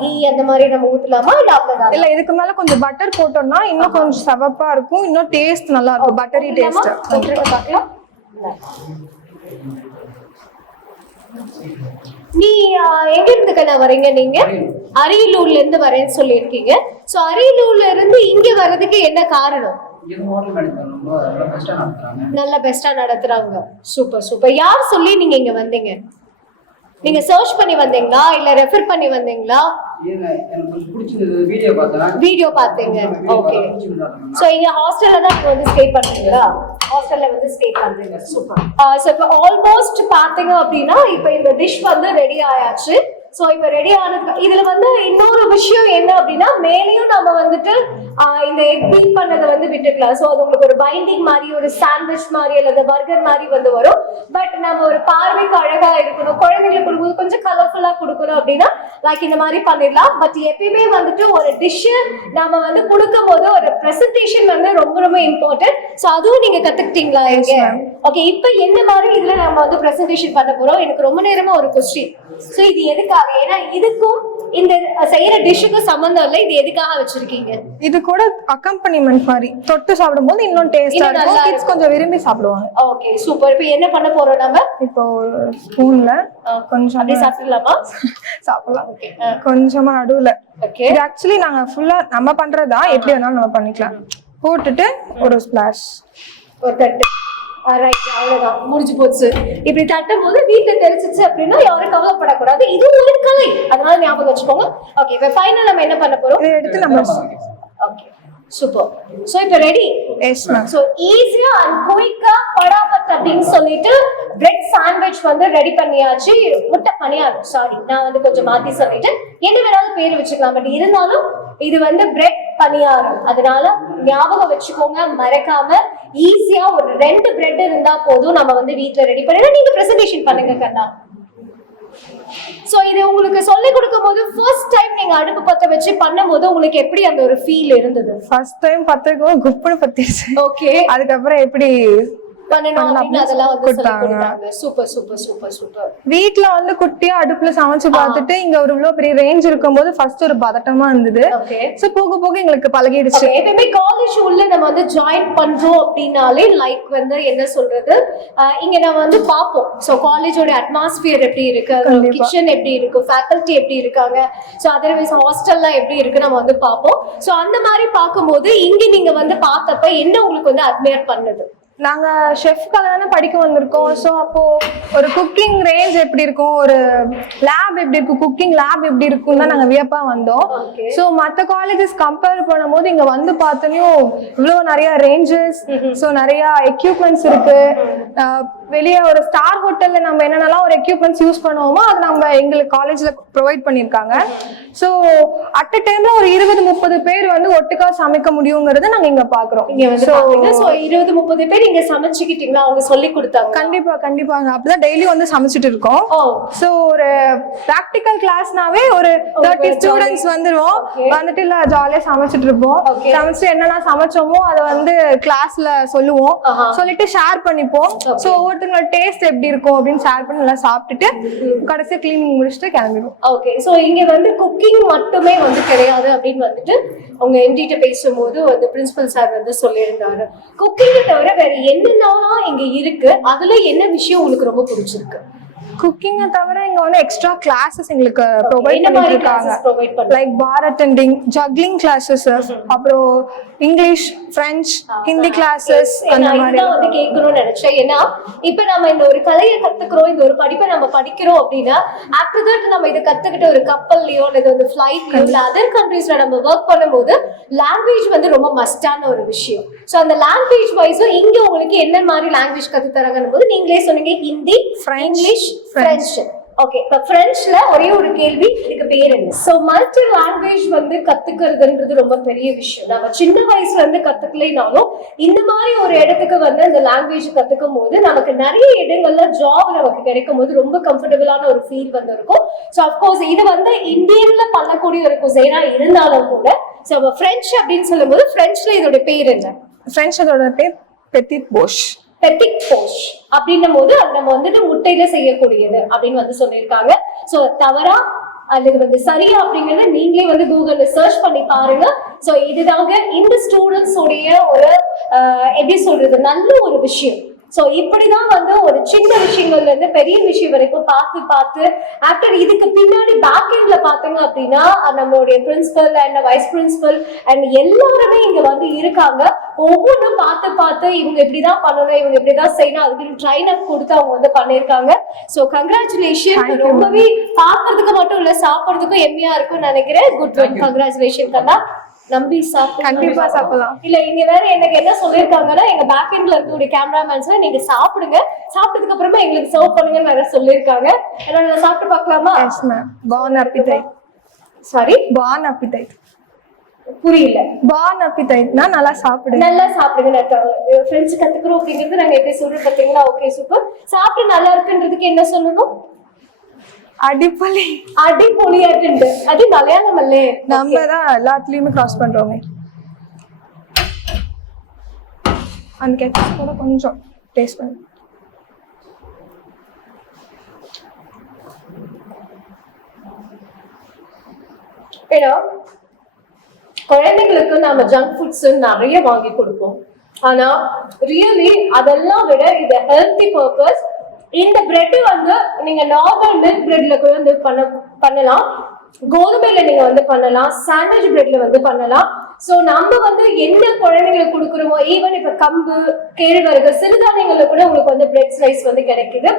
கீ அந்த மாதிரி நம்ம ஊத்தலாமா இல்ல அவ்வளவுதான்? இல்ல, இதுக்கு மேல கொஞ்சம் பட்டர் போட்டோம்னா இன்னும் கொஞ்சம் சவப்பா இருக்கும், இன்னும் டேஸ்ட் நல்லா இருக்கும், பட்டரி டேஸ்ட். பார்க்கலாம். நீ எங்க இருந்து வரீங்க? நீங்க அரியலூர்ல இருந்து வரேன்னு சொல்லியிருக்கீங்க. சோ அரியலூர்ல இருந்து இங்க வர்றதுக்கு என்ன காரணம்? நல்ல பெஸ்டா நடத்துறாங்க. Super super. யார் சொல்லி நீங்க இங்க வந்தீங்க? நீங்க சர்ச் பண்ணி வந்தீங்களா இல்ல ரெஃபர் பண்ணி வந்தீங்களா? வீடியோ பாத்தீங்க. ஓகே. சோ இங்க ஹாஸ்டல்ல தான் வந்து ஸ்டே பண்றீங்களா? ஹாஸ்டல்ல வந்து ஸ்டே பண்றீங்க. சூப்பர். சோ இப்போ ஆல்மோஸ்ட் பாத்தீங்க அப்படின்னா இப்போ இந்த டிஷ் வந்து ரெடி ஆயாச்சு. சோ இப்போ ரெடி ஆனதுக்கு இதுல வந்து இன்னொரு விஷயம் என்ன அப்படின்னா, மேலேயும் நம்ம வந்துட்டு இந்த எக் பீட் பண்ணதை வந்து விட்டுக்கலாம். சோ அது உங்களுக்கு ஒரு பைண்டிங் மாதிரி, ஒரு சாண்ட்விச் மாதிரி அல்லது பர்கர் மாதிரி வந்து வரும். பட் நம்ம ஒரு பார்வைக்கு அழகா இருக்கணும், குழந்தைங்களுக்கு கொடுக்கும்போது கொஞ்சம் கலர்ஃபுல்லா கொடுக்கணும் அப்படின்னா லைக் இந்த மாதிரி பண்ணிடலாம். பட் எப்பயுமே வந்துட்டு ஒரு டிஷ் நம்ம வந்து கொடுக்கும் போது ஒரு பிரசன்டேஷன் வந்து ரொம்ப ரொம்ப இம்பார்ட்டன்ட். சோ அதுவும் நீங்க கத்துக்கிட்டீங்களா இங்க? ஓகே, இப்போ என்ன மாதிரி இதுல நம்ம வந்து பிரசன்டேஷன் பண்ண போறோம். எனக்கு ரொம்ப நேரமா ஒரு கொஸ்டின். சோ இது எதுக்காக? ஏன்னா இதுக்கும் இந்த செய்யற டிஷ்ஷுக்கும் சம்பந்தம் இல்லை. இது எதுக்காக வச்சிருக்கீங்க? இது கூட அக்கம்பனிமெண்ட் மாதிரி தொட்டு சாப்பிடும்போது இன்னும் டேஸ்டா இருக்கும், கிட்ஸ் கொஞ்சம் விரும்பி சாப்பிடுவாங்க. Okay, super. இப்போ என்ன பண்ண போறோம் நம்ம? இப்போ ஸ்பூன்ல கொஞ்சம் அப்படியே சாப்பிடலாமா? சாப்பிடலாம். கொஞ்சமா நடுவுல. ஓகே, இது ஆக்சுவலி நாங்க ஃபுல்லா நம்ம பண்றதா, எப்படி வேணாலும் நம்ம பண்ணிக்கலாம். போட்டுட்டு ஒரு ஸ்பிளாஷ், ஒரு தட்டு. ரைட், அவ்வளவுதான், முடிஞ்சு போச்சு. இப்படி தட்டும் போது வீட்டுல தெரிச்சிச்சு அப்படின்னா யாரும் கவலைப்படக்கூடாது. இது ஒரு கலை, அதனால ஞாபகம் வச்சுக்கோங்க. ஓகே, இப்போ ஃபைனல் நம்ம என்ன பண்ண போறோம்? இதை எடுத்து நம்ம ஓகே, சூப்பர். சோ இப்போ ரெடி. Yes ma'am. சோ ஈஸியா அண்ட் குயிக்கா படாபட் அப்படின்னு சொல்லிட்டு பிரெட் சாண்ட்விச் வந்து ரெடி பண்ணியாச்சு. முட்டை பணியாரம், சாரி நான் வந்து கொஞ்சம் மாத்தி சொல்லிட்டேன். என்ன வேணாலும் பேர் வச்சுக்கலாம், பட் இருந்தாலும் இது வந்து பிரெட் பணியாரம், அதனால ஞாபகம் வச்சுக்கோங்க, மறக்காம. ஈஸியா ஒரு 2 பிரெட் இருந்தா போதும், நம்ம வந்து வீட்டுல ரெடி பண்ணிடலாம். நீங்க பிரசன்டேஷன் பண்ணுங்க கண்ணா. சோ இது உங்களுக்கு சொல்லி கொடுக்கும் போது ஃபர்ஸ்ட் டைம் நீங்க அடுப்பு பத்த வச்சு பண்ணும்போது உங்களுக்கு எப்படி அந்த ஒரு ஃபீல் இருந்தது? ஃபர்ஸ்ட் டைம் பத்திருக்கோம், குப்புன்னு பத்திருச்சு. ஓகே, அதுக்கப்புறம் எப்படி பண்ணணும் அதெல்லாம் வந்து சொல்லி கொடுத்தாங்க. Super super super super. வீட்ல வந்து குட்டியா அடுப்புல சமைச்சு பார்த்துட்டு இங்க ஒரு இவ்வளவு பெரிய ரேஞ்ச் இருக்கும்போது ஃபர்ஸ்ட் ஒரு பதட்டமா இருந்தது. ஓகே, சோ போக போக எங்களுக்கு பழகிடுச்சு. எப்பவுமே காலேஜ் உள்ள நம்ம வந்து ஜாயின் பண்றோம் அப்படின்னாலே லைக் வந்து என்ன சொல்றது, இங்க நம்ம வந்து பார்ப்போம். சோ காலேஜோட அட்மாஸ்பியர் எப்படி இருக்கு, கிச்சன் எப்படி இருக்கு, ஃபேக்கல்டி எப்படி இருக்காங்க, சோ அதர்வைஸ் ஹாஸ்டல்லாம் எப்படி இருக்கு நம்ம வந்து பார்ப்போம். சோ அந்த மாதிரி பார்க்கும்போது இங்க நீங்க வந்து பார்த்தப்ப என்ன உங்களுக்கு வந்து அட்மையர் பண்ணுது? நாங்க ஷெஃப்காக தானே படிக்க வந்திருக்கோம். ஸோ அப்போ ஒரு குக்கிங் ரேஞ்ச் எப்படி இருக்கும், ஒரு லேப் எப்படி இருக்கும், குக்கிங் லேப் எப்படி இருக்கும் தான் நாங்கள் வியப்பா வந்தோம். ஸோ மற்ற காலேஜஸ் கம்பேர் பண்ணும்போது இங்க வந்து பார்த்தோன்னையும் இவ்வளோ நிறைய ரேஞ்சஸ், ஸோ நிறைய எக்யூப்மெண்ட்ஸ் இருக்கு. வெளியே ஒரு ஸ்டார் ஹோட்டல்ல நம்ம என்னென்னலாம் ஒரு எக்யூப்மெண்ட்ஸ் யூஸ் பண்ணுவோமோ அது நம்ம எங்களுக்கு காலேஜ்ல ப்ரொவைட் பண்ணியிருக்காங்க. ஸோ அட் அ டைம்ல ஒரு 20-30 பேர் வந்து ஒட்டுக்கா சமைக்க முடியுங்கிறத நாங்க இங்க பாக்குறோம். 20-30 பேர் இங்க சமைச்சுக்கிட்டீங்களா? அவங்க சொல்லி கொடுத்தாங்க? கண்டிப்பா கண்டிப்பா, அப்பதான் டெய்லி வந்து சமைச்சிட்டு இருக்கோம். சோ ஒரு பிராக்டிகல் கிளாஸ்னாவே ஒரு 30 ஸ்டூடெண்ட்ஸ் வந்துருவோம், வந்துட்டு இல்ல ஜாலியா சமைச்சிட்டு இருப்போம். சமைச்சு என்னென்ன சமைச்சோமோ அதை வந்து கிளாஸ்ல சொல்லுவோம், சொல்லிட்டு ஷேர் பண்ணிப்போம். சோ ஒவ்வொருத்தங்களோட டேஸ்ட் எப்படி இருக்கும் அப்படின்னு ஷேர் பண்ணி நல்லா சாப்பிட்டுட்டு கடைசியா கிளீனிங் முடிச்சுட்டு கிளம்பிடுவோம். ஓகே, சோ இங்க வந்து குக்கிங் மட்டுமே வந்து கிடையாது அப்படின்னு வந்துட்டு அவங்க என்கிட்ட பேசும்போது வந்து பிரின்சிபல் சார் வந்து சொல்லியிருந்தாரு. குக்கிங்கை தவிர வேற என்னென்னலாம் இங்க இருக்கு, அதுல என்ன விஷயம் உங்களுக்கு ரொம்ப பிடிச்சிருக்கு? குக்கிங்கை தவிர இங்க வந்து எக்ஸ்ட்ரா கிளாஸஸ் எங்களுக்கு ப்ரொவைட் என்ன மாதிரி பண்ணிட்டு இருக்காங்க. classes provide பண்றாங்க? லைக் பார் அட்டெண்டிங், ஜக்லிங் கிளாஸஸ், அப்புறம் இங்கிலீஷ், பிரெஞ்ச், ஹிந்தி கிளாஸஸ் அந்த நான் மாதிரி. இதுதான் வந்து கேட்கணும்னு நினைச்சேன். ஏன்னா இப்ப நம்ம இந்த ஒரு கலையை கத்துக்கிறோம், இந்த ஒரு படிப்பை நம்ம படிக்கிறோம் அப்படின்னா ஆஃப்டர் தட் நம்ம இதை கத்துக்கிட்டு ஒரு கப்பல்லையோ அல்லது வந்து ஃபிளைட்லயோ இல்ல அதர் கண்ட்ரீஸ்ல நம்ம ஒர்க் பண்ணும்போது லாங்குவேஜ் வந்து ரொம்ப மஸ்டான ஒரு விஷயம். ஸோ அந்த லாங்குவேஜ் வைஸும் இங்க உங்களுக்கு என்ன மாதிரி லாங்குவேஜ் கத்து தராங்கன்னு போது நீங்களே சொன்னீங்க ஹிந்தி, இங்கிலீஷ், பிரெஞ்சு. ஓகே, இப்ப பிரெஞ்சுல ஒரே ஒரு கேள்வி, இதுக்கு பேர் என்ன? சோ மல்டி லாங்குவேஜ் வந்து கத்துக்கிறதுன்றது ரொம்ப பெரிய விஷயம். நம்ம சின்ன வயசுல இருந்து கத்துக்கலைனாலும் இந்த மாதிரி ஒரு இடத்துக்கு வந்து அந்த லாங்குவேஜ் கத்துக்கும் போது நமக்கு நிறைய இடங்கள்ல ஜாப் நமக்கு கிடைக்கும் போது ரொம்ப கம்ஃபர்டபுளான ஒரு ஃபீல் வந்து இருக்கும். ஸோ அப்கோர்ஸ் இது வந்து இந்தியன்ல பண்ணக்கூடிய ஒரு குசைனா இருந்தாலும் கூட ஸோ பிரெஞ்சு அப்படின்னு சொல்லும் போது பிரெஞ்சுல இதோட பேர் என்ன? பிரெஞ்ச் அதோட பேர் பெத்திட் போஷ். பெத்திக் போஷ் அப்படின்னும் போது அது நம்ம வந்துட்டு முட்டையில செய்யக்கூடியது அப்படின்னு வந்து சொல்லியிருக்காங்க. சோ தவறா அல்லது வந்து சரியா அப்படிங்கறத நீங்களே வந்து கூகுள்ல சர்ச் பண்ணி பாருங்க. சோ இதுதாங்க இந்த ஸ்டூடெண்ட்ஸ் உடைய ஒரு எப்படி சொல்றது நல்ல ஒரு விஷயம். சோ இப்படிதான் வந்து ஒரு சின்ன விஷயங்கள்ல இருந்து பெரிய விஷயம் வரைக்கும் பார்த்து பார்த்து ஆஃப்டர் இதுக்கு பின்னாடி பேக் எண்ட்ல பாத்தீங்க அப்படின்னா நம்மளுடைய principal and vice principal and எல்லாருமே இங்க வந்து இருக்காங்க. ஒவ்வொன்றும் பார்த்து பார்த்து இவங்க இப்படிதான் பண்ணணும், இவங்க இப்படிதான் செய்யணும், அதுக்கு ட்ரைன் அப் கொடுத்து அவங்க வந்து பண்ணிருக்காங்க. So congratulation. ரொம்பவே பாக்குறதுக்கு மட்டும் இல்ல சாப்பிடுறதுக்கும் எம்மையா இருக்கும்னு நினைக்கிறேன். குட் ஒர்க், கங்க்ராச்சுலேஷன் கண்ணா. நம்பி சாப்பிட்டு கண்டிப்பா சாப்பிடலாம். இல்ல இங்க வேற எனக்கு என்ன சொல்லிருக்காங்கன்னா எங்க பேக் எண்ட்ல இருக்கக்கூடிய கேமராமேன்ஸ்ல நீங்க சாப்பிடுங்க, சாப்பிட்டதுக்கு அப்புறமா எங்களுக்கு சர்வ் பண்ணுங்கன்னு வேற சொல்லிருக்காங்க. நான் சாப்பிட்டு பார்க்கலாமா? Yes ma'am. Bon appetit. Sorry, bon appetit புரியல. பான் அப்பிடைட்னா நல்லா சாப்பிடுங்க. நல்லா சாப்பிடுங்க. ஃப்ரெண்ட்ஸ் கத்துக்கிறோம் அப்படிங்கிறது நாங்க எப்படி சொல்றோம் பாத்தீங்களா? Okay super. சாப்பிட்டு நல்லா இருக்குன்றதுக்கு என்ன சொல்லணும்? அடிப்பொலி. அடிப்பொலியாட்டு. அது மலையாளம் அல்ல, நம்ம தான் எல்லாத்துலயுமே கிராஸ் பண்றோமே. அந்த கெச்சப் கூட கொஞ்சம் டேஸ்ட் பண்ணு. ஏன்னா குழந்தைங்களுக்கு நாம ஜங்க் ஃபுட்ஸ் நிறைய வாங்கி கொடுப்போம். ஆனா ரியலி அதெல்லாம் விட இது ஹெல்த்தி பர்பஸ். இந்த பிரெட் வந்து நீங்க நார்மல் மில்க் பிரெட்ல கூட வந்து பண்ணலாம், கோதுமையில நீங்க வந்து பண்ணலாம், சாண்ட்விச் பிரெட்ல வந்து பண்ணலாம். சோ நம்ம வந்து என்ன குழந்தைங்களுக்கு கொடுக்குறோமோ ஈவன் இப்ப கம்பு, கேழ்வரகு, சிறுதானியங்கள்ல கூட உங்களுக்கு வந்து பிரெட் ஸ்லைஸ் வந்து கிடைக்குது.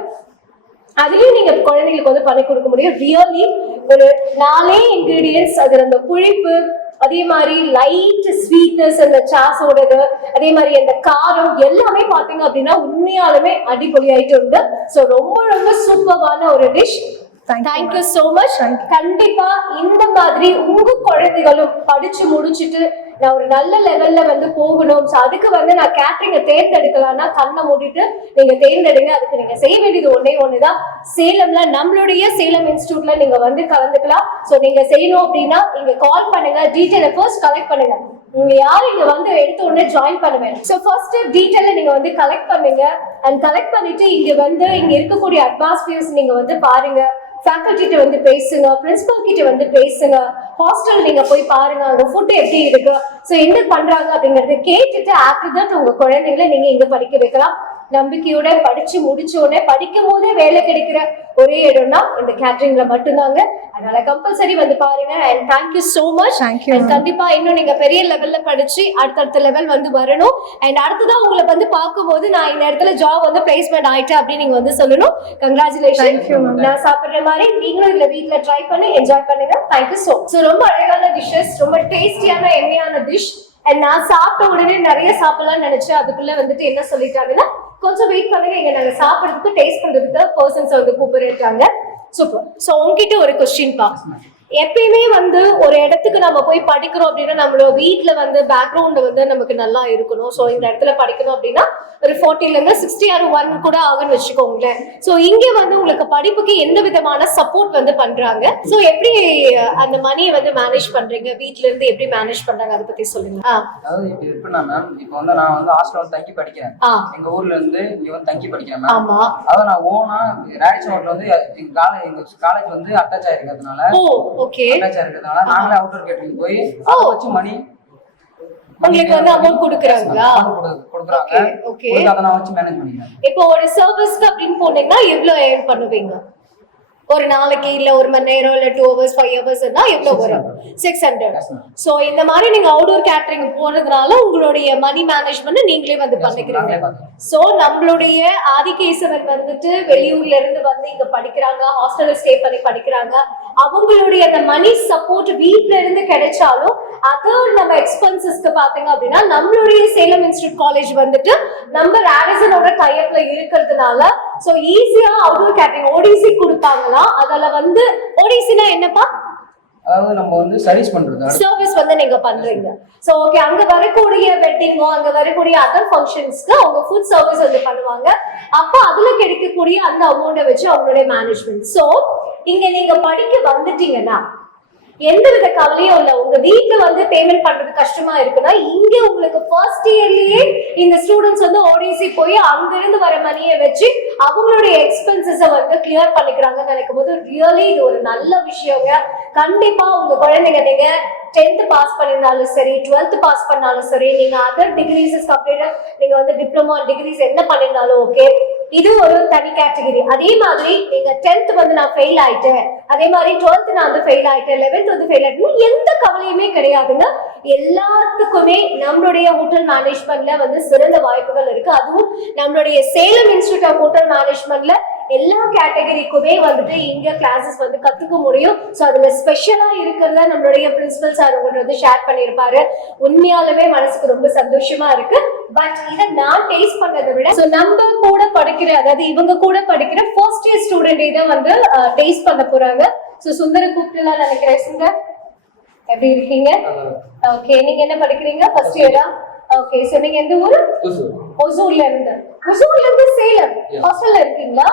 அதுலயும் நீங்க குழந்தைங்களுக்கு வந்து பண்ணி கொடுக்க முடியும். ரியலி ஒரு 4 இன்கிரீடியன்ஸ், அது அந்த புளிப்பு, அதே மாதிரி லைட் ஸ்வீட்னஸ், அந்த சாஸோடது, அதே மாதிரி அந்த காரம் எல்லாமே பாத்தீங்க அப்படின்னா உண்மையாலுமே அடிப்பொலியாயிட்டு உண்டு. சோ ரொம்ப ரொம்ப சூப்பரான ஒரு டிஷ். Thank you so much. கண்டிப்பா இந்த மாதிரி உங்க குழந்தைகளும் படிச்சு முடிச்சுட்டு நான் ஒரு நல்ல லெவல்ல வந்து போகணும், அதுக்கு வந்து நான் கேட்டரிங்க தேர்ந்தெடுக்கலாம்னா கண்ணை மூடிட்டு நீங்க தேர்ந்தெடுங்க. அதுக்கு நீங்க செய்ய வேண்டியது ஒன்னே ஒண்ணுதான், சேலம்ல நம்மளுடைய சேலம் இன்ஸ்டிடியூட்ல நீங்க வந்து கலந்துக்கலாம். சோ நீங்க செய்யணும் அப்படின்னா நீங்க கால் பண்ணுங்க, டீடைலை ஃபர்ஸ்ட் கலெக்ட் பண்ணுங்க. நீங்க யாரும் இங்க வந்து எடுத்த உடனே ஜாயின் பண்ணுவேன். சோ ஃபர்ஸ்ட் டீடைலை நீங்க வந்து கலெக்ட் பண்ணுங்க. அண்ட் கலெக்ட் பண்ணிட்டு இங்க வந்து இங்க இருக்கக்கூடிய அட்மாஸ்பியர்ஸ் நீங்க வந்து பாருங்க, ஃபேக்கல்டிட்ட வந்து பேசுங்க, பிரின்சிபல் கிட்ட வந்து பேசுங்க, ஹாஸ்டல் நீங்க போய் பாருங்க, அங்க ஃபுட் எப்படி இருக்கு, சோ என்ன பண்றாங்க அப்படிங்கறத கேட்டுட்டு ஆஃப்டர் தட் உங்க குழந்தைங்களை நீங்க இங்க படிக்க வைக்கலாம். நம்பிக்கையோட படிச்சு முடிச்ச உடனே படிக்கும் போதே வேலை கிடைக்கிற ஒரே இடம்னா இந்த கேட்டரிங்ல மட்டும்தாங்க. அதனால கம்பல்சரி வந்து பாருங்க. And thank you so much. கண்டிப்பா இன்னும் நீங்க பெரிய லெவல்ல படிச்சு அடுத்தடுத்த லெவல் வந்து வரணும். அண்ட் அடுத்ததான் உங்களை வந்து பார்க்கும்போது நான் இந்த இடத்துல ஜாப் வந்து பிளேஸ்மெண்ட் ஆயிட்டேன் அப்படின்னு நீங்க வந்து சொல்லணும். கங்க்ராச்சுலேஷன். நான் சாப்பிடுற மாதிரி நீங்களும் இதுல வீட்டுல ட்ரை பண்ணி என்ஜாய் பண்ணுங்க. Thank you so. ரொம்ப அழகான டிஷ்ஷஸ், ரொம்ப டேஸ்டியான எம்மையான டிஷ். அண்ட் நான் சாப்பிட்ட உடனே நிறைய சாப்பிடலாம்னு நினைச்சேன். அதுக்குள்ள வந்துட்டு என்ன சொல்லிட்டாங்கன்னா கொஞ்சம் வெயிட் பண்ணுங்க, இங்க நாங்க சாப்பிடுறதுக்கு டேஸ்ட் பண்றதுக்கு பர்சன்ஸ் வந்து கூப்பிடுறாங்க. சூப்பர். சோ உங்ககிட்ட ஒரு கொஸ்டின் பா. எப்பயுமே வந்து ஒரு இடத்துக்கு நம்ம போய் படிக்கிறோம் அப்படின்னா நம்மளோட வீட்டுல வந்து பேக்ரவுண்ட் வந்து நமக்கு நல்லா இருக்கணும். சோ இந்த இடத்துல படிக்கணும் அப்படின்னா ஒரு 40ல இருந்து 60 or 1 கூட ஆகுன்னு வச்சுக்கோங்களேன். சோ இங்க வந்து உங்களுக்கு படிப்புக்கு எந்த விதமான சப்போர்ட் வந்து பண்றாங்க? சோ எப்படி அந்த மணியை வந்து மேனேஜ் பண்றீங்க? வீட்ல இருந்து எப்படி மேனேஜ் பண்றாங்க அதை பத்தி சொல்லுங்க. அதாவது இப்ப எப்படின்னா மேம், இப்ப வந்து நான் வந்து ஹாஸ்டல் வந்து தங்கி படிக்கிறேன். எங்க ஊர்ல இருந்து இங்க வந்து தங்கி படிக்கிறேன் மேம். ஆமா. அதான் நான் ஓனா ரேடிசன் ஹோட்டல் வந்து எங்க காலேஜ் வந்து அட்டாச் ஆயிருக்கிறதுனால நாங்களே அவுட்டர் கேட்டரிங் போய் அதை வச்சு மணி உங்களுக்கு வந்து அமௌண்ட் கொடுக்குறாங்களா? கொடுக்குறாங்க. ஓகே அதை நான் வச்சு மேனேஜ் பண்ணிக்கிறேன். இப்போ ஒரு சர்வீஸ்க்கு அப்படின்னு போனீங்கன்னா எவ்வளவு ஏர்ன் பண்ணுவீங்க? ஒரு நாளைக்கு இல்ல ஒரு மணி நேரம் இல்ல 2 hours 5 hours எவ்வளவு வரும்? 600. சோ இந்த மாதிரி நீங்க அவுட்டோர் கேட்டரிங் போறதுனால உங்களுடைய மணி மேனேஜ்மெண்ட் நீங்களே வந்து பண்ணிக்கிறீங்க. சோ நம்மளுடைய ஆதிகேசவன் வந்துட்டு வெளியூர்ல இருந்து வந்து இங்க படிக்கிறாங்க, ஹாஸ்டல்ல ஸ்டே பண்ணி படிக்கிறாங்க. அவங்களுடைய அந்த மணி சப்போர்ட் வீட்ல இருந்து கிடைச்சாலும் அதர் நம்ம எக்ஸ்பென்சஸ்க்கு பாத்தீங்க அப்படின்னா நம்மளுடைய சேலம் இன்ஸ்டிடியூட் காலேஜ் வந்துட்டு நம்ம ராடிசனோட டைப்ல இருக்கிறதுனால சோ ஈஸியா அவுட்டோர் கேட்டரிங் ஓடிசி கொடுத்தாங்கன்னா அதல வந்து ஓடிசினா என்னப்பா? அதாவது நம்ம வந்து சர்வீஸ் பண்றது, சர்வீஸ் வந்து நீங்க பண்றீங்க. சோ ஓகே, அங்க வரக்கூடிய வெட்டிங்கோ அங்க வரக்கூடிய அதர் ஃபங்க்ஷன்ஸ்க்கு அவங்க ஃபுட் சர்வீஸ் வந்து பண்ணுவாங்க. அப்ப அதுல கிடைக்கக்கூடிய அந்த அமௌண்ட்டை வச்சு அவங்களுடைய மேனேஜ்மெண்ட். சோ இங்க நீங்க படிக்க வந்துட்டீங்கன்னா எந்த வித கவலையும் இல்ல. உங்க வீட்டுல வந்து பேமெண்ட் பண்றது கஷ்டமா இருக்குன்னா இங்க உங்களுக்கு ஃபர்ஸ்ட் இயர்லயே இந்த ஸ்டூடெண்ட்ஸ் வந்து ஓடிசி போய் அங்க இருந்து வர மணியை வச்சு அவங்களுடைய எக்ஸ்பென்சஸ வந்து கிளியர் பண்ணிக்கிறாங்கன்னு நினைக்கும் போது ரியலி இது ஒரு நல்ல விஷயங்க. கண்டிப்பா உங்க குழந்தைங்க நீங்க 10th பாஸ் பண்ணிருந்தாலும் சரி 12th பாஸ் பண்ணாலும் சரி நீங்க அதர் டிகிரிஸ் கம்ப்ளீட் நீங்க வந்து டிப்ளமா டிகிரிஸ் என்ன பண்ணிருந்தாலும் ஓகே, இது ஒரு தனி கேட்டகரி. அதே மாதிரி நீங்க 10th வந்து நான் ஃபெயில் ஆயிட்டேன், அதே மாதிரி 12th நான் வந்து ஃபெயில் ஆயிட்டேன், 11th வந்து ஃபெயில் ஆயிட்டேன், எந்த கவலையுமே கிடையாதுங்க. எல்லாத்துக்குமே நம்மளுடைய ஹோட்டல் மேனேஜ்மெண்ட்ல வந்து சிறந்த வாய்ப்புகள் இருக்கு. அதுவும் நம்மளுடைய சேலம் இன்ஸ்டிடியூட் ஆஃப் ஹோட்டல் மேனேஜ்மெண்ட்ல எல்லா கேட்டகரிக்குமே வந்துட்டு இங்க கிளாஸஸ் வந்து கத்துக்க முடியும். சோ அதுல ஸ்பெஷலா இருக்கிறத நம்மளுடைய பிரின்சிபல் சார் உங்கள்ட்ட வந்து ஷேர் பண்ணியிருப்பாரு. உண்மையாலுமே மனசுக்கு ரொம்ப சந்தோஷமா இருக்கு. பட் இதை நான் டேஸ்ட் பண்ணதை விட சோ நம்ம கூட படிக்கிற அதாவது இவங்க கூட படிக்கிற ஃபர்ஸ்ட் இயர் ஸ்டூடெண்ட் இதை வந்து டேஸ்ட் பண்ண போறாங்க. சோ சுந்தர கூப்பிட்டுலாம் நினைக்கிறேன். சுந்தர் எப்படி இருக்கீங்க? ஓகே, நீங்க என்ன படிக்கிறீங்க? ஃபர்ஸ்ட் இயரா? ஓகே, சோ நீங்க எந்த ஊரு? ஒசூர்ல இருந்து. ஒசூர்ல இருந்து சேலம் ஹாஸ்டல்ல இருக்கீங்களா?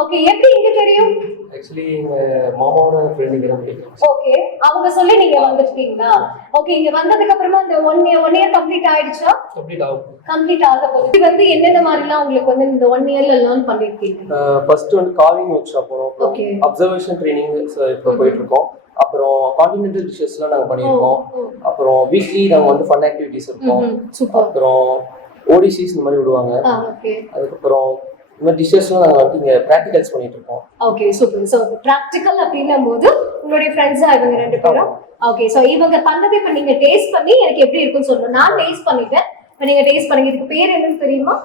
ஓகே, எப்படி இங்க தெரியும்? ஆக்சுவலி எங்க மாமாவோட ஃப்ரெண்ட் இங்க தான் படிக்கிறாங்க. ஓகே, அவங்க சொல்லி நீங்க வந்துட்டீங்களா? ஓகே, இங்க வந்ததுக்கு அப்புறமா அந்த 1 இயர் கம்ப்ளீட் ஆயிடுச்சா? கம்ப்ளீட் ஆக போகுது. இது வந்து என்னென்ன மாதிரிலாம் உங்களுக்கு வந்து இந்த 1 இயர்ல லேர்ன் பண்ணிருக்கீங்க? ஃபர்ஸ்ட் வந்து கார்விங் ஒர்க் ஷாப் போறோம். ஓகே, அப்சர்வேஷன் ட்ரைனிங் இப்போ போயிட்டு இருக்கோம். அப்புறம் கான்டினென்டல் டிஷஸ்லாம் நாங்க பண்ணியிருக்கோம். அப்புறம் வீக்லி நாங்க வந்து ஃபன் ஆக்டிவிட்டிஸ் இருக்கும். அப்புறம் ஓடிசிஸ் இந்த மாதிரி விடுவாங்க. அதுக்கப்புறம் இந்த மாதிரி டிஷஸ்லாம் நாங்க வந்து இங்க பிராக்டிகல்ஸ் பண்ணிட்டு இருக்கோம். Okay, super. சோ பிராக்டிகல் அப்படிங்கும்போது உங்களுடைய ஃப்ரெண்ட்ஸா இவங்க ரெண்டு பேரும். ஓகே, சோ இவங்க பண்ணதை இப்ப நீங்க டேஸ்ட் பண்ணி எனக்கு எப்படி இருக்குன்னு சொல்லணும். நான் டேஸ்ட் பண்ணிட்டேன், இப்ப நீங்க டேஸ்ட் பண்ணீங்க. இதுக்கு பேர் என்னன்னு தெரியுமா?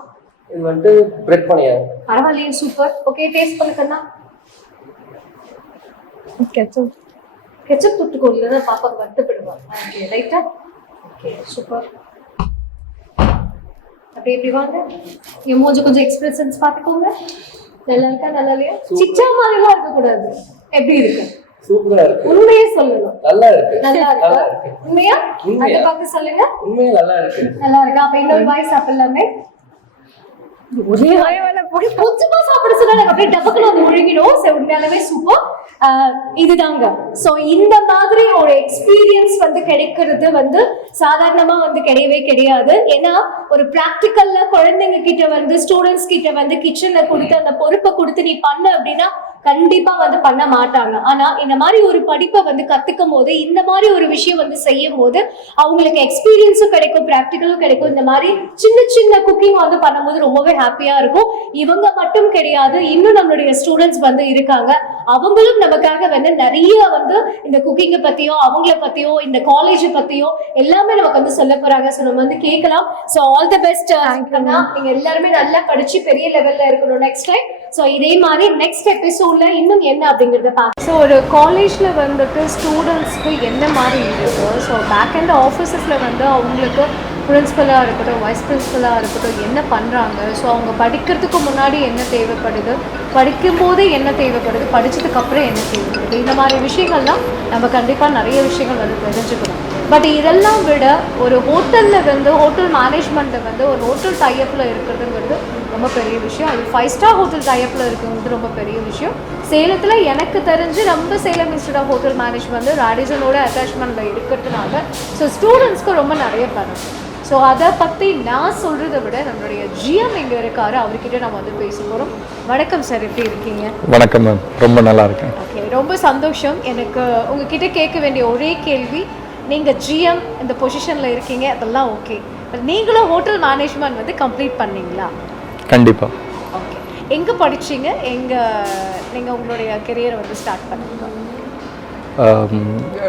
இது வந்து பிரெட் பனியார். பரவாயில்லையே, சூப்பர். ஓகே, டேஸ்ட் பண்ணுக்கண்ணா. கெச்சப் தொட்டுக்கோ, இல்லைன்னா பாப்பாக்கு வருத்தப்படுவாங்க. ஓகே, ரைட்டா? Okay, super. அப்படி எப்படி வாங்க, என் மூஞ்சி கொஞ்சம் எக்ஸ்பிரஷன்ஸ் பார்த்துக்கோங்க. நல்லா இருக்கா? நல்லா இல்லையா? சிச்சா மாதிரிலாம் இருக்கக்கூடாது. எப்படி இருக்கு? சூப்பரா இருக்கு. உண்மையே சொல்லணும். நல்லா இருக்கு. நல்லா இருக்கா? உண்மையா? அதை பார்த்து சொல்லுங்க. உண்மையா நல்லா இருக்கு. நல்லா இருக்கா? அப்ப இன்னொரு வாய் சாப்பிடலாமே. ஒரே வாயால போய் கொஞ்சமா சாப்பிட சொன்னா அப்படியே டபக்குன்னு வந்து முழுங்கிடும். சரி, உண்மையாலுமே சூப்பர். இதுதாங்க. சோ இந்த மாதிரி ஒரு எக்ஸ்பீரியன்ஸ் வந்து கிடைக்கிறது வந்து சாதாரணமா வந்து கிடையவே கிடையாது. ஏன்னா ஒரு பிராக்டிக்கல்ல குழந்தைங்க கிட்ட வந்து ஸ்டூடெண்ட்ஸ் கிட்ட வந்து கிச்சன்ல கொடுத்து அந்த பொறுப்பை கொடுத்து நீ பண்ணு அப்படின்னா கண்டிப்பா வந்து பண்ண மாட்டாங்க. ஆனா இந்த மாதிரி ஒரு படிப்பை வந்து கத்துக்கும் போது இந்த மாதிரி ஒரு விஷயம் வந்து செய்யும் போது அவங்களுக்கு எக்ஸ்பீரியன்ஸும் கிடைக்கும், பிராக்டிக்கலும் கிடைக்கும். இந்த மாதிரி சின்ன சின்ன குக்கிங் வந்து பண்ணும்போது ரொம்பவே ஹாப்பியா இருக்கும். இவங்க மட்டும் கிடையாது, இன்னும் நம்மளுடைய ஸ்டூடெண்ட்ஸ் வந்து இருக்காங்க. அவங்களும் நமக்காக வந்து நிறைய வந்து இந்த குக்கிங்கை பத்தியோ அவங்கள பத்தியோ இந்த காலேஜ் பத்தியோ எல்லாமே நமக்கு வந்து சொல்ல போறாங்க. ஸோ நம்ம வந்து கேட்கலாம். So all the best. நீங்க எல்லாருமே நல்லா படிச்சு பெரிய லெவல்ல இருக்கணும் நெக்ஸ்ட் டைம். ஸோ இதே மாதிரி நெக்ஸ்ட் எபிசோட்ல இன்னும் என்ன அப்படிங்கறத பார்க்கலாம். ஸோ ஒரு காலேஜ்ல வந்துட்டு ஸ்டூடெண்ட்ஸ்க்கு என்ன மாதிரி இருக்கு, ஸோ பேக் அண்ட் ஆஃபீஸஸ்ல வந்து அவங்களுக்கு பிரின்சிபலாக இருக்கட்டும் வைஸ் பிரின்சிபலாக இருக்கட்டும் என்ன பண்ணுறாங்க, ஸோ அவங்க படிக்கிறதுக்கு முன்னாடி என்ன தேவைப்படுது, படிக்கும்போது என்ன தேவைப்படுது, படித்ததுக்கப்புறம் என்ன தேவைப்படுது, இந்த மாதிரி விஷயங்கள்லாம் நம்ம கண்டிப்பாக நிறைய விஷயங்கள் வந்து தெரிஞ்சுக்கணும். பட் இதெல்லாம் விட ஒரு ஹோட்டலில் வந்து ஹோட்டல் மேனேஜ்மெண்ட்டை வந்து ஒரு ஹோட்டல் டைப்பில் இருக்கிறதுங்கிறது ரொம்ப பெரிய விஷயம். அது 5 ஸ்டார் ஹோட்டல் டைப்பில் இருக்கிறது ரொம்ப பெரிய விஷயம். சேலத்தில் எனக்கு தெரிஞ்சு நம்ம Salem institute of hotel management ராடிசனோட அட்டாச்மெண்ட்டில் இருக்கிறதுனால ஸோ ஸ்டூடெண்ட்ஸ்க்கு ரொம்ப நிறைய பண்ணும். ஸோ அதை பற்றி நான் சொல்கிறத விட நம்மளுடைய ஜிஎம் இங்கே இருக்காரு, அவர்கிட்ட நம்ம வந்து பேச போகிறோம். வணக்கம் சார், எப்படி இருக்கீங்க? வணக்கம் மேம், ரொம்ப நல்லா இருக்கேன். ஓகே, ரொம்ப சந்தோஷம். எனக்கு உங்ககிட்ட கேட்க வேண்டிய ஒரே கேள்வி, நீங்கள் ஜிஎம் இந்த பொசிஷனில் இருக்கீங்க, அதெல்லாம் ஓகே. நீங்களும் ஹோட்டல் மேனேஜ்மெண்ட் வந்து கம்ப்ளீட் பண்ணீங்களா? கண்டிப்பாக. ஓகே, எங்கே படிச்சீங்க, நீங்கள் உங்களுடைய கெரியரை வந்து ஸ்டார்ட் பண்ணீங்க?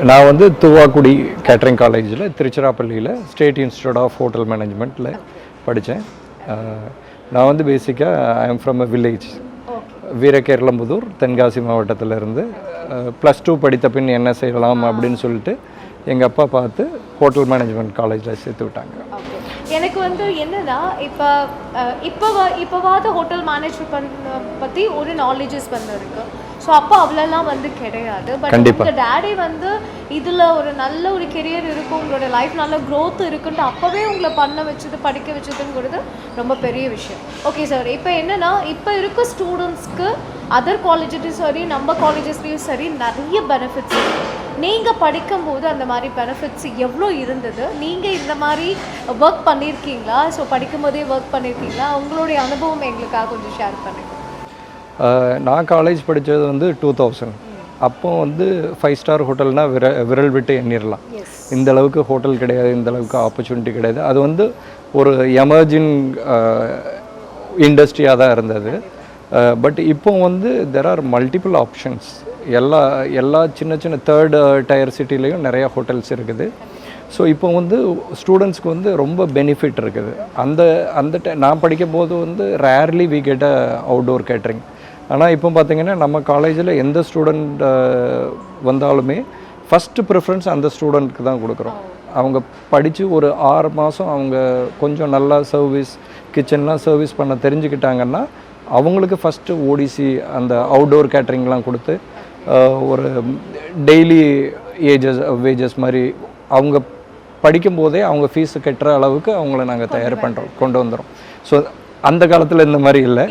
நான் வந்து துவாக்குடி கேட்ரிங் காலேஜில் திருச்சிராப்பள்ளியில் ஸ்டேட் இன்ஸ்டியூட் ஆஃப் ஹோட்டல் மேனேஜ்மெண்ட்டில் படித்தேன். நான் வந்து பேசிக்காக I am from a village, Veerakeralampudur, Tenkasi மாவட்டத்திலேருந்து. +2 படித்த பின் என்ன செய்யலாம் அப்படின்னு சொல்லிட்டு எங்கள் அப்பா பார்த்து ஹோட்டல் மேனேஜ்மெண்ட் காலேஜில் சேர்த்து விட்டாங்க. எனக்கு வந்து என்னன்னா, இப்போவாவது ஹோட்டல் மேனேஜ்மெண்ட் பற்றி ஒரு நாலேஜஸ் வந்து இருக்கு. ஸோ அப்போ அவ்வளோலாம் வந்து கிடையாது. பட் உங்கள் டேடி வந்து இதில் ஒரு நல்ல ஒரு கெரியர் இருக்கும், உங்களோட லைஃப் நல்ல க்ரோத் இருக்குன்ட்டு அப்போவே உங்களை பண்ண வச்சது, படிக்க வச்சதுங்கிறது ரொம்ப பெரிய விஷயம். ஓகே சார், இப்போ என்னென்னா, இப்போ இருக்க ஸ்டூடெண்ட்ஸ்க்கு அதர் காலேஜஸ்லையும் சரி, நம்ம காலேஜஸ்லேயும் சரி, நிறைய பெனிஃபிட்ஸ் இருக்குது. நீங்கள் படிக்கும்போது அந்த மாதிரி பெனிஃபிட்ஸ் எவ்வளோ இருந்தது? நீங்கள் இந்த மாதிரி ஒர்க் பண்ணியிருக்கீங்களா? ஸோ படிக்கும்போதே ஒர்க் பண்ணியிருக்கீங்களா? உங்களுடைய அனுபவம் எங்களுக்காக கொஞ்சம் ஷேர் பண்ணுங்கள். நான் காலேஜ் படித்தது வந்து 2000. அப்போ வந்து 5 ஸ்டார் ஹோட்டல்னால் விரல் விட்டு எண்ணிடலாம். இந்த அளவுக்கு ஹோட்டல் கிடையாது, இந்த அளவுக்கு ஆப்பர்ச்சுனிட்டி கிடையாது. அது வந்து ஒரு எமர்ஜிங் இண்டஸ்ட்ரியாக தான் இருந்தது. பட் இப்போ வந்து தெர் ஆர் மல்டிபிள் ஆப்ஷன்ஸ். எல்லா சின்ன சின்ன 3rd டயர் சிட்டிலையும் நிறையா ஹோட்டல்ஸ் இருக்குது. ஸோ இப்போ வந்து ஸ்டூடெண்ட்ஸ்க்கு வந்து ரொம்ப பெனிஃபிட் இருக்குது. நான் படிக்கும் போது வந்து rarely we get a outdoor catering. ஆனால் இப்போ பார்த்திங்கன்னா நம்ம காலேஜில் எந்த ஸ்டூடெண்ட் வந்தாலுமே ஃபஸ்ட்டு ப்ரிஃபரன்ஸ் அந்த ஸ்டூடெண்ட்க்கு தான் கொடுக்குறோம். அவங்க படித்து ஒரு 6 மாதம் அவங்க கொஞ்சம் நல்லா சர்வீஸ், கிச்சன்லாம் சர்வீஸ் பண்ண தெரிஞ்சுக்கிட்டாங்கன்னா அவங்களுக்கு ஃபஸ்ட்டு ஓடிசி அந்த அவுட்டோர் கேட்ரிங்லாம் கொடுத்து ஒரு டெய்லி வேஜஸ் மாதிரி அவங்க படிக்கும்போதே அவங்க ஃபீஸு கட்டுற அளவுக்கு அவங்கள நாங்கள் தயார் பண்ணுறோம், கொண்டு வந்துடும். ஸோ அந்த காலத்தில் இந்த மாதிரி இல்லை.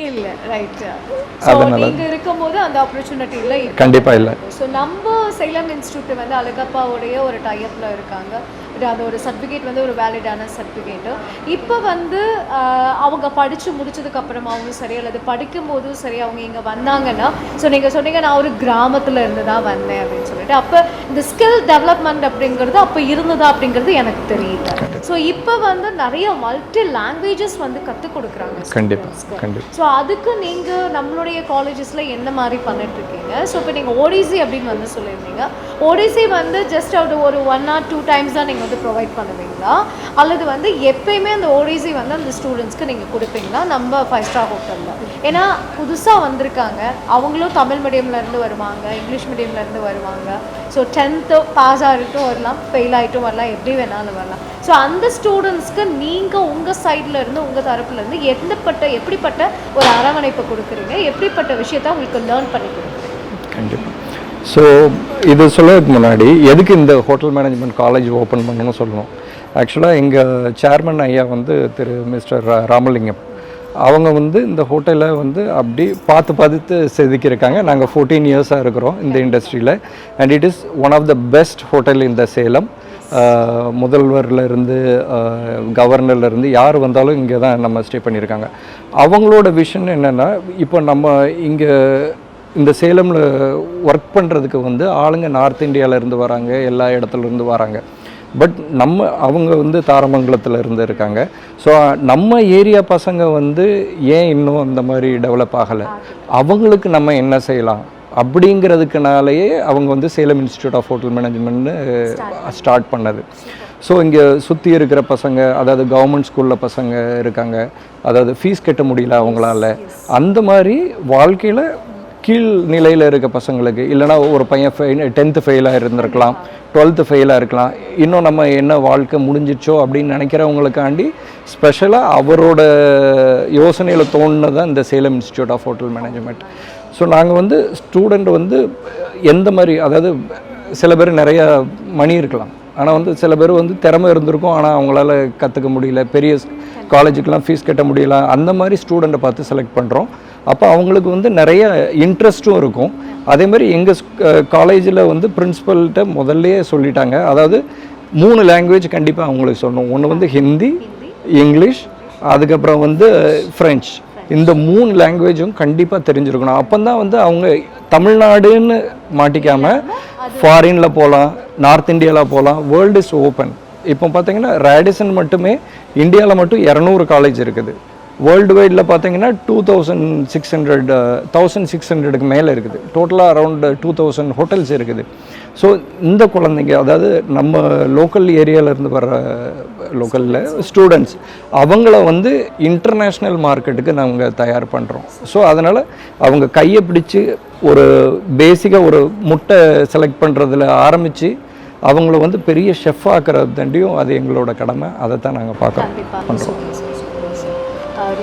அதனால நீங்க இருக்கும்போது அந்த ஆப்பர்ச்சுனிட்டி இல்லை, கண்டிப்பாக இல்லை. ஸோ நம்ம சேலம் இன்ஸ்டியூட் வந்து அழகப்பாவுடைய ஒரு டைப்பில் இருக்காங்க. அது ஒரு சர்டிஃபிகேட் வந்து ஒரு வேலிடான சர்டிஃபிகேட்டு. இப்போ வந்து அவங்க படித்து முடிச்சதுக்கப்புறமாவும் சரி, அல்லது படிக்கும்போதும் சரி, அவங்க இங்கே வந்தாங்கன்னா, ஸோ நீங்கள் சொன்னீங்க நான் ஒரு கிராமத்தில் இருந்து தான் வந்தேன் அப்படின்னு சொல்லிட்டு, அப்போ இந்த ஸ்கில் டெவலப்மெண்ட் அப்படிங்கிறது அப்போ இருந்ததா அப்படிங்கிறது எனக்கு தெரியல. ஸோ இப்போ வந்து நிறைய மல்டி லாங்குவேஜஸ் வந்து கற்றுக் கொடுக்குறாங்க. கண்டிப்பாக. ஸோ அதுக்கு நீங்கள் நம்மளுடைய காலேஜஸில் என்ன மாதிரி பண்ணிட்டு இருக்கீங்க? ஸோ இப்போ நீங்கள் ஓடிசி அப்படின்னு வந்து சொல்லியிருந்தீங்க. ஓடிசி வந்து ஜஸ்ட் ஒரு 1 or 2 டைம்ஸ் தான் நீங்கள் வந்து ப்ரொவைட் பண்ணுவீங்களா, அல்லது வந்து எப்பயுமே அந்த ஓடிசி வந்து அந்த ஸ்டூடெண்ட்ஸ்க்கு நீங்கள் கொடுப்பீங்களா நம்ம 5 ஸ்டார் ஹோட்டலில்? ஏன்னா புதுசாக வந்திருக்காங்க, அவங்களும் தமிழ் மீடியம்லேருந்து வருவாங்க, இங்கிலீஷ் மீடியம்லேருந்து வருவாங்க. ஸோ 10th பாஸ் ஆகிட்டும் வரலாம், ஃபெயில் ஆகிட்டும் வரலாம், எப்படி வேணாலும் வரலாம். ஸோ அந்த ஸ்டூடெண்ட்ஸ்க்கு நீங்கள் உங்கள் சைடில் இருந்து, உங்கள் தரப்புலேருந்து எப்படிப்பட்ட ஒரு அரவணைப்பை கொடுக்குறீங்க, எப்படிப்பட்ட விஷயத்தை உங்களுக்கு லேர்ன் பண்ணி கொடுக்குறீங்க? கண்டிப்பாக. ஸோ இது சொல்கிறதுக்கு முன்னாடி எதுக்கு இந்த ஹோட்டல் மேனேஜ்மெண்ட் காலேஜ் ஓப்பன் பண்ணணும்னு சொல்லணும். ஆக்சுவலாக எங்கள் சேர்மன் ஐயா வந்து திரு மிஸ்டர் ராமலிங்கம், அவங்க வந்து இந்த ஹோட்டலை வந்து அப்படி பார்த்து செதுக்கியிருக்காங்க. நாங்கள் 14 இயர்ஸாக இருக்கிறோம் இந்த இண்டஸ்ட்ரியில். And it is one of the best hotel இந்த சேலம். முதல்வர்லேருந்து கவர்னர்லேருந்து யார் வந்தாலும் இங்கே தான் நம்ம ஸ்டே பண்ணியிருக்காங்க. அவங்களோட விஷன் என்னென்னா, இப்போ நம்ம இங்கே இந்த சேலமில் ஒர்க் பண்ணுறதுக்கு வந்து ஆளுங்க நார்த் இந்தியாவிலேருந்து வராங்க, எல்லா இடத்துலேருந்து வராங்க. பட் அவங்க வந்து தாரமங்கலத்தில் இருந்து இருக்காங்க. ஸோ நம்ம ஏரியா பசங்க வந்து ஏன் இன்னும் அந்த மாதிரி டெவலப் ஆகலை, அவங்களுக்கு நம்ம என்ன செய்யலாம் அப்படிங்கிறதுக்குனாலேயே அவங்க வந்து சேலம் இன்ஸ்டியூட் ஆஃப் ஹோட்டல் மேனேஜ்மெண்ட்னு ஸ்டார்ட் பண்ணது. ஸோ இங்கே சுற்றி இருக்கிற பசங்க, அதாவது கவர்மெண்ட் ஸ்கூலில் பசங்க இருக்காங்க, அதாவது ஃபீஸ் கட்ட முடியல அவங்களால, அந்த மாதிரி வாழ்க்கையில் கீழ் நிலையில் இருக்க பசங்களுக்கு, இல்லைனா ஒரு பையன் 10th ஃபெயிலாக இருந்திருக்கலாம், 12th ஃபெயிலாக இருக்கலாம், இன்னும் நம்ம என்ன வாழ்க்கை முடிஞ்சிச்சோ அப்படின்னு நினைக்கிறவங்களுக்காண்டி ஸ்பெஷலாக அவரோட யோசனையில் தோணுதான் இந்த Salem institute of hotel management. So நாங்கள் வந்து ஸ்டூடெண்ட் வந்து எந்த மாதிரி, அதாவது சில பேர் நிறைய மணி இருக்கலாம், ஆனால் வந்து சில பேர் வந்து திறமை இருந்திருக்கும், ஆனால் அவங்களால கற்றுக்க முடியல, பெரிய காலேஜுக்கெலாம் ஃபீஸ் கட்ட முடியல, அந்த மாதிரி ஸ்டூடெண்ட்டை பார்த்து செலக்ட் பண்ணுறோம். அப்போ அவங்களுக்கு வந்து நிறைய இன்ட்ரெஸ்ட்டும் இருக்கும். அதேமாதிரி எங்கள் காலேஜில் வந்து பிரின்ஸிபல்கிட்ட முதல்லையே சொல்லிட்டாங்க, அதாவது 3 லாங்குவேஜ் கண்டிப்பாக அவங்களுக்கு சொல்லணும். ஒன்று வந்து ஹிந்தி, இங்கிலீஷ், அதுக்கப்புறம் வந்து ஃப்ரெஞ்ச். இந்த 3 லாங்குவேஜும் கண்டிப்பாக தெரிஞ்சிருக்கணும். அப்போ தான் வந்து அவங்க தமிழ்நாடுன்னு மாட்டிக்காமல் ஃபாரினில் போகலாம், நார்த் இந்தியாவில் போகலாம், வேர்ல்டு இஸ் ஓப்பன். இப்போ பார்த்தீங்கன்னா ரேடிசன் மட்டுமே இந்தியாவில் மட்டும் 200 காலேஜ் இருக்குது. வேர்ல்டு வைடில் பார்த்தீங்கன்னா 1600க்கு மேலே இருக்குது. டோட்டலாக அரௌண்ட் 2000 ஹோட்டல்ஸ் இருக்குது. ஸோ இந்த குழந்தைங்க, அதாவது நம்ம லோக்கல் ஏரியாவிலேருந்து வர்ற லோக்கலில் ஸ்டூடெண்ட்ஸ், அவங்கள வந்து இன்டர்நேஷ்னல் மார்க்கெட்டுக்கு நாங்கள் தயார் பண்ணுறோம். ஸோ அதனால் அவங்க கையை பிடிச்சி ஒரு பேசிக்காக ஒரு முட்டை செலக்ட் பண்ணுறதுல ஆரம்பித்து அவங்கள வந்து பெரிய ஷெஃப் ஆக்குறது தாண்டியும் அது எங்களோட கடமை. அதை தான் நாங்கள் பண்ணுறோம்.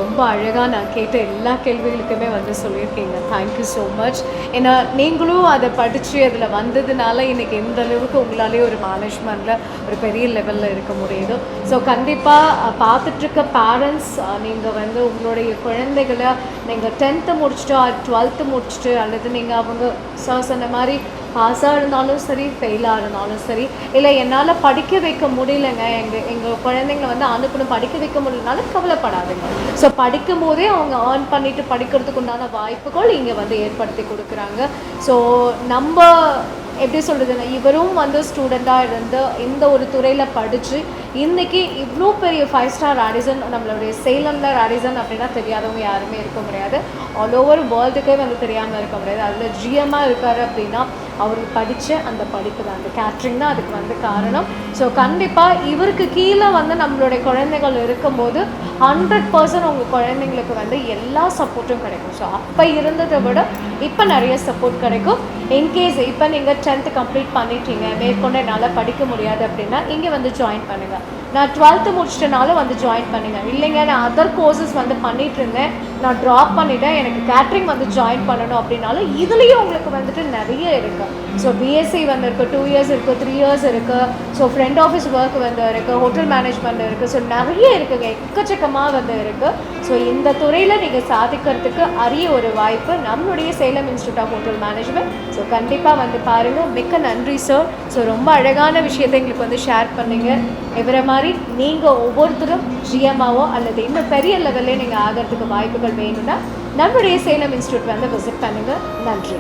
ரொம்ப அழகாக நான் கேட்ட எல்லா கேள்விகளுக்குமே வந்து சொல்லியிருக்கீங்க. Thank you so much. ஏன்னா நீங்களும் அதை படித்து அதில் வந்ததுனால இன்றைக்கி எந்த அளவுக்கு உங்களாலே ஒரு மேனேஜ்மெண்ட்டில் ஒரு பெரிய லெவலில் இருக்க முடியுது. ஸோ கண்டிப்பாக பார்த்துட்ருக்க பேரண்ட்ஸ், நீங்கள் வந்து உங்களுடைய குழந்தைகளை நீங்கள் 10th முடிச்சுட்டு 12th முடிச்சுட்டு, அல்லது நீங்கள் அவங்க சொன்ன மாதிரி பாஸாக இருந்தாலும் சரி, ஃபெயிலாக இருந்தாலும் சரி, இல்லை என்னால் படிக்க வைக்க முடியலைங்க, எங்கள் குழந்தைங்களை வந்து அனுப்பணும், படிக்க வைக்க முடியலனாலும் கவலைப்படாதுங்க. ஸோ படிக்கும் போதே அவங்க ஏர்ன் பண்ணிவிட்டு படிக்கிறதுக்கு உண்டான வாய்ப்புகள் இங்கே வந்து ஏற்படுத்தி கொடுக்குறாங்க. ஸோ நம்ம எப்படி சொல்கிறதுன்னா, இவரும் வந்து ஸ்டூடெண்ட்டாக இருந்து இந்த ஒரு துறையில் படித்து இன்றைக்கி இவ்வளோ பெரிய 5 ஸ்டார் ராடிசன், நம்மளுடைய சேலமில் ராடிசன் அப்படின்னா தெரியாதவங்க யாருமே இருக்க முடியாது. ஆல் ஓவர் வேர்ல்டுக்கே வந்து தெரியாமல் இருக்க முடியாது. அதில் ஜிஎம்மாக இருக்கார் அப்படின்னா அவருக்கு படித்த அந்த படிப்பு தான், அந்த கேட்ரிங் தான் அதுக்கு வந்து காரணம். ஸோ கண்டிப்பாக இவருக்கு கீழே வந்து நம்மளுடைய குழந்தைகள் இருக்கும்போது 100% உங்கள் குழந்தைங்களுக்கு வந்து எல்லா சப்போர்ட்டும் கிடைக்கும். ஸோ அப்போ இருந்ததை விட இப்போ நிறைய சப்போர்ட் கிடைக்கும். இன்கேஸ் இப்போ நீங்கள் 10th கம்ப்ளீட் பண்ணிட்டீங்க, மேற்கொண்டு என்னால் படிக்க முடியாது அப்படின்னா இங்கே வந்து ஜாயின் பண்ணுங்கள். நான் 12th முடிச்சிட்டனாலும் வந்து ஜாயின் பண்ணுங்கள். இல்லைங்க நான் அதர் கோர்சஸ் வந்து பண்ணிகிட்டு இருந்தேன், நான் ட்ராப் பண்ணிவிட்டேன், எனக்கு கேட்ரிங் வந்து ஜாயின் பண்ணணும் அப்படின்னாலும் இதுலேயும் உங்களுக்கு வந்துட்டு நிறைய இருக்குது. ஸோ பிஎஸ்சி வந்து இருக்குது, 2 years இருக்குது, 3 years இருக்குது. ஸோ ஃப்ரண்ட் ஆஃபீஸ் ஒர்க் வந்து இருக்குது, ஹோட்டல் மேனேஜ்மெண்ட் இருக்குது. ஸோ நிறைய இருக்குங்க, எக்கச்சக்கமாக வந்து இருக்குது. ஸோ இந்த துறையில் நீங்கள் சாதிக்கிறதுக்கு அரிய ஒரு வாய்ப்பு நம்மளுடைய Salem institute of hotel management. So கண்டிப்பாக வந்து பாருங்கள். மிக்க நன்றி சார். ஸோ ரொம்ப அழகான விஷயத்தை எங்களுக்கு வந்து ஷேர் பண்ணிங்க. இவரை மாதிரி நீங்கள் ஒவ்வொருத்தரும் ஜிஎம்ஆவோ அல்லது இன்னும் பெரிய லெவல்லே நீங்கள் ஆகிறதுக்கு வாய்ப்புகள் வேணும்னா நம்மளுடைய சேலம் இன்ஸ்டியூட் வந்து விசிட் பண்ணுங்கள். நன்றி.